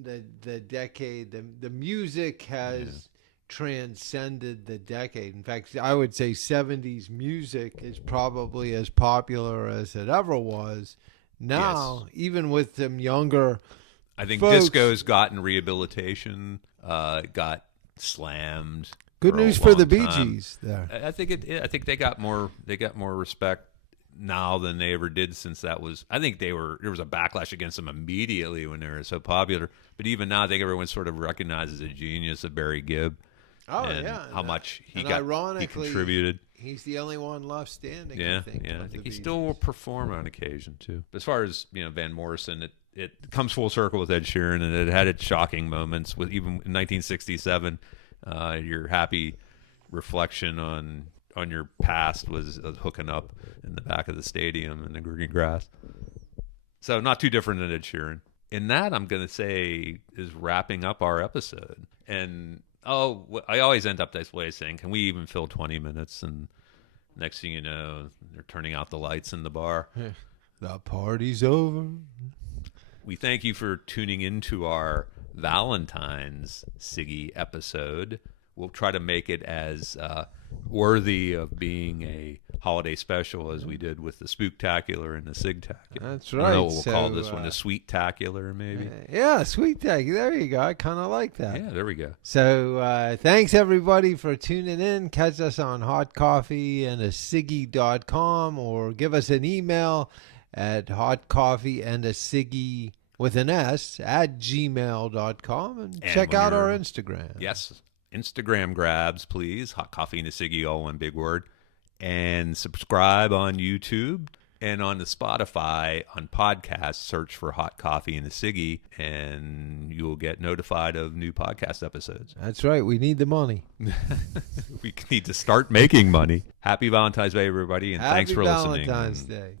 The decade, the music has transcended the decade. In fact, I would say 70s music is probably as popular as it ever was. Now, even with them younger I think folks, disco's gotten rehabilitation, got slammed. good for a news for the long Bee time. Gees there. I think they got more respect now than they ever did since that was. I think there was a backlash against them immediately when they were so popular. But even now, I think everyone sort of recognizes the genius of Barry Gibb. Oh, and yeah. how much he ironically, contributed. He's the only one left standing. Yeah, I think. I of think the he Bee still will Gees. perform on occasion too. As far as Van Morrison, it comes full circle with Ed Sheeran, and it had its shocking moments. With even in 1967, your happy reflection on your past was hooking up in the back of the stadium in the green grass. So not too different than Ed Sheeran. And that, I'm going to say, is wrapping up our episode. And I always end up this way saying, can we even fill 20 minutes? And next thing you know, they're turning out the lights in the bar. The party's over. We thank you for tuning into our Valentine's Siggy episode. We'll try to make it as worthy of being a holiday special as we did with the SWEETacular and the SIGtacular. That's I right. don't know what we'll call So, this one, the SWEETacular, maybe. Yeah, SWEETacular. There you go. I kind of like that. Yeah, there we go. So thanks, everybody, for tuning in. Catch us on hotcoffeeandasiggy.com or give us an email at hotcoffeeandasiggy with an S at gmail.com and check when out our you're- Instagram. Yes, Instagram grabs, please. Hot Coffee and a Siggy, all one big word. And subscribe on YouTube and on the Spotify on podcasts. Search for Hot Coffee and a Siggy, and you will get notified of new podcast episodes. That's right. We need the money. We need to start making money. Happy Valentine's Day, everybody, and thanks Happy for listening. Valentine's Day.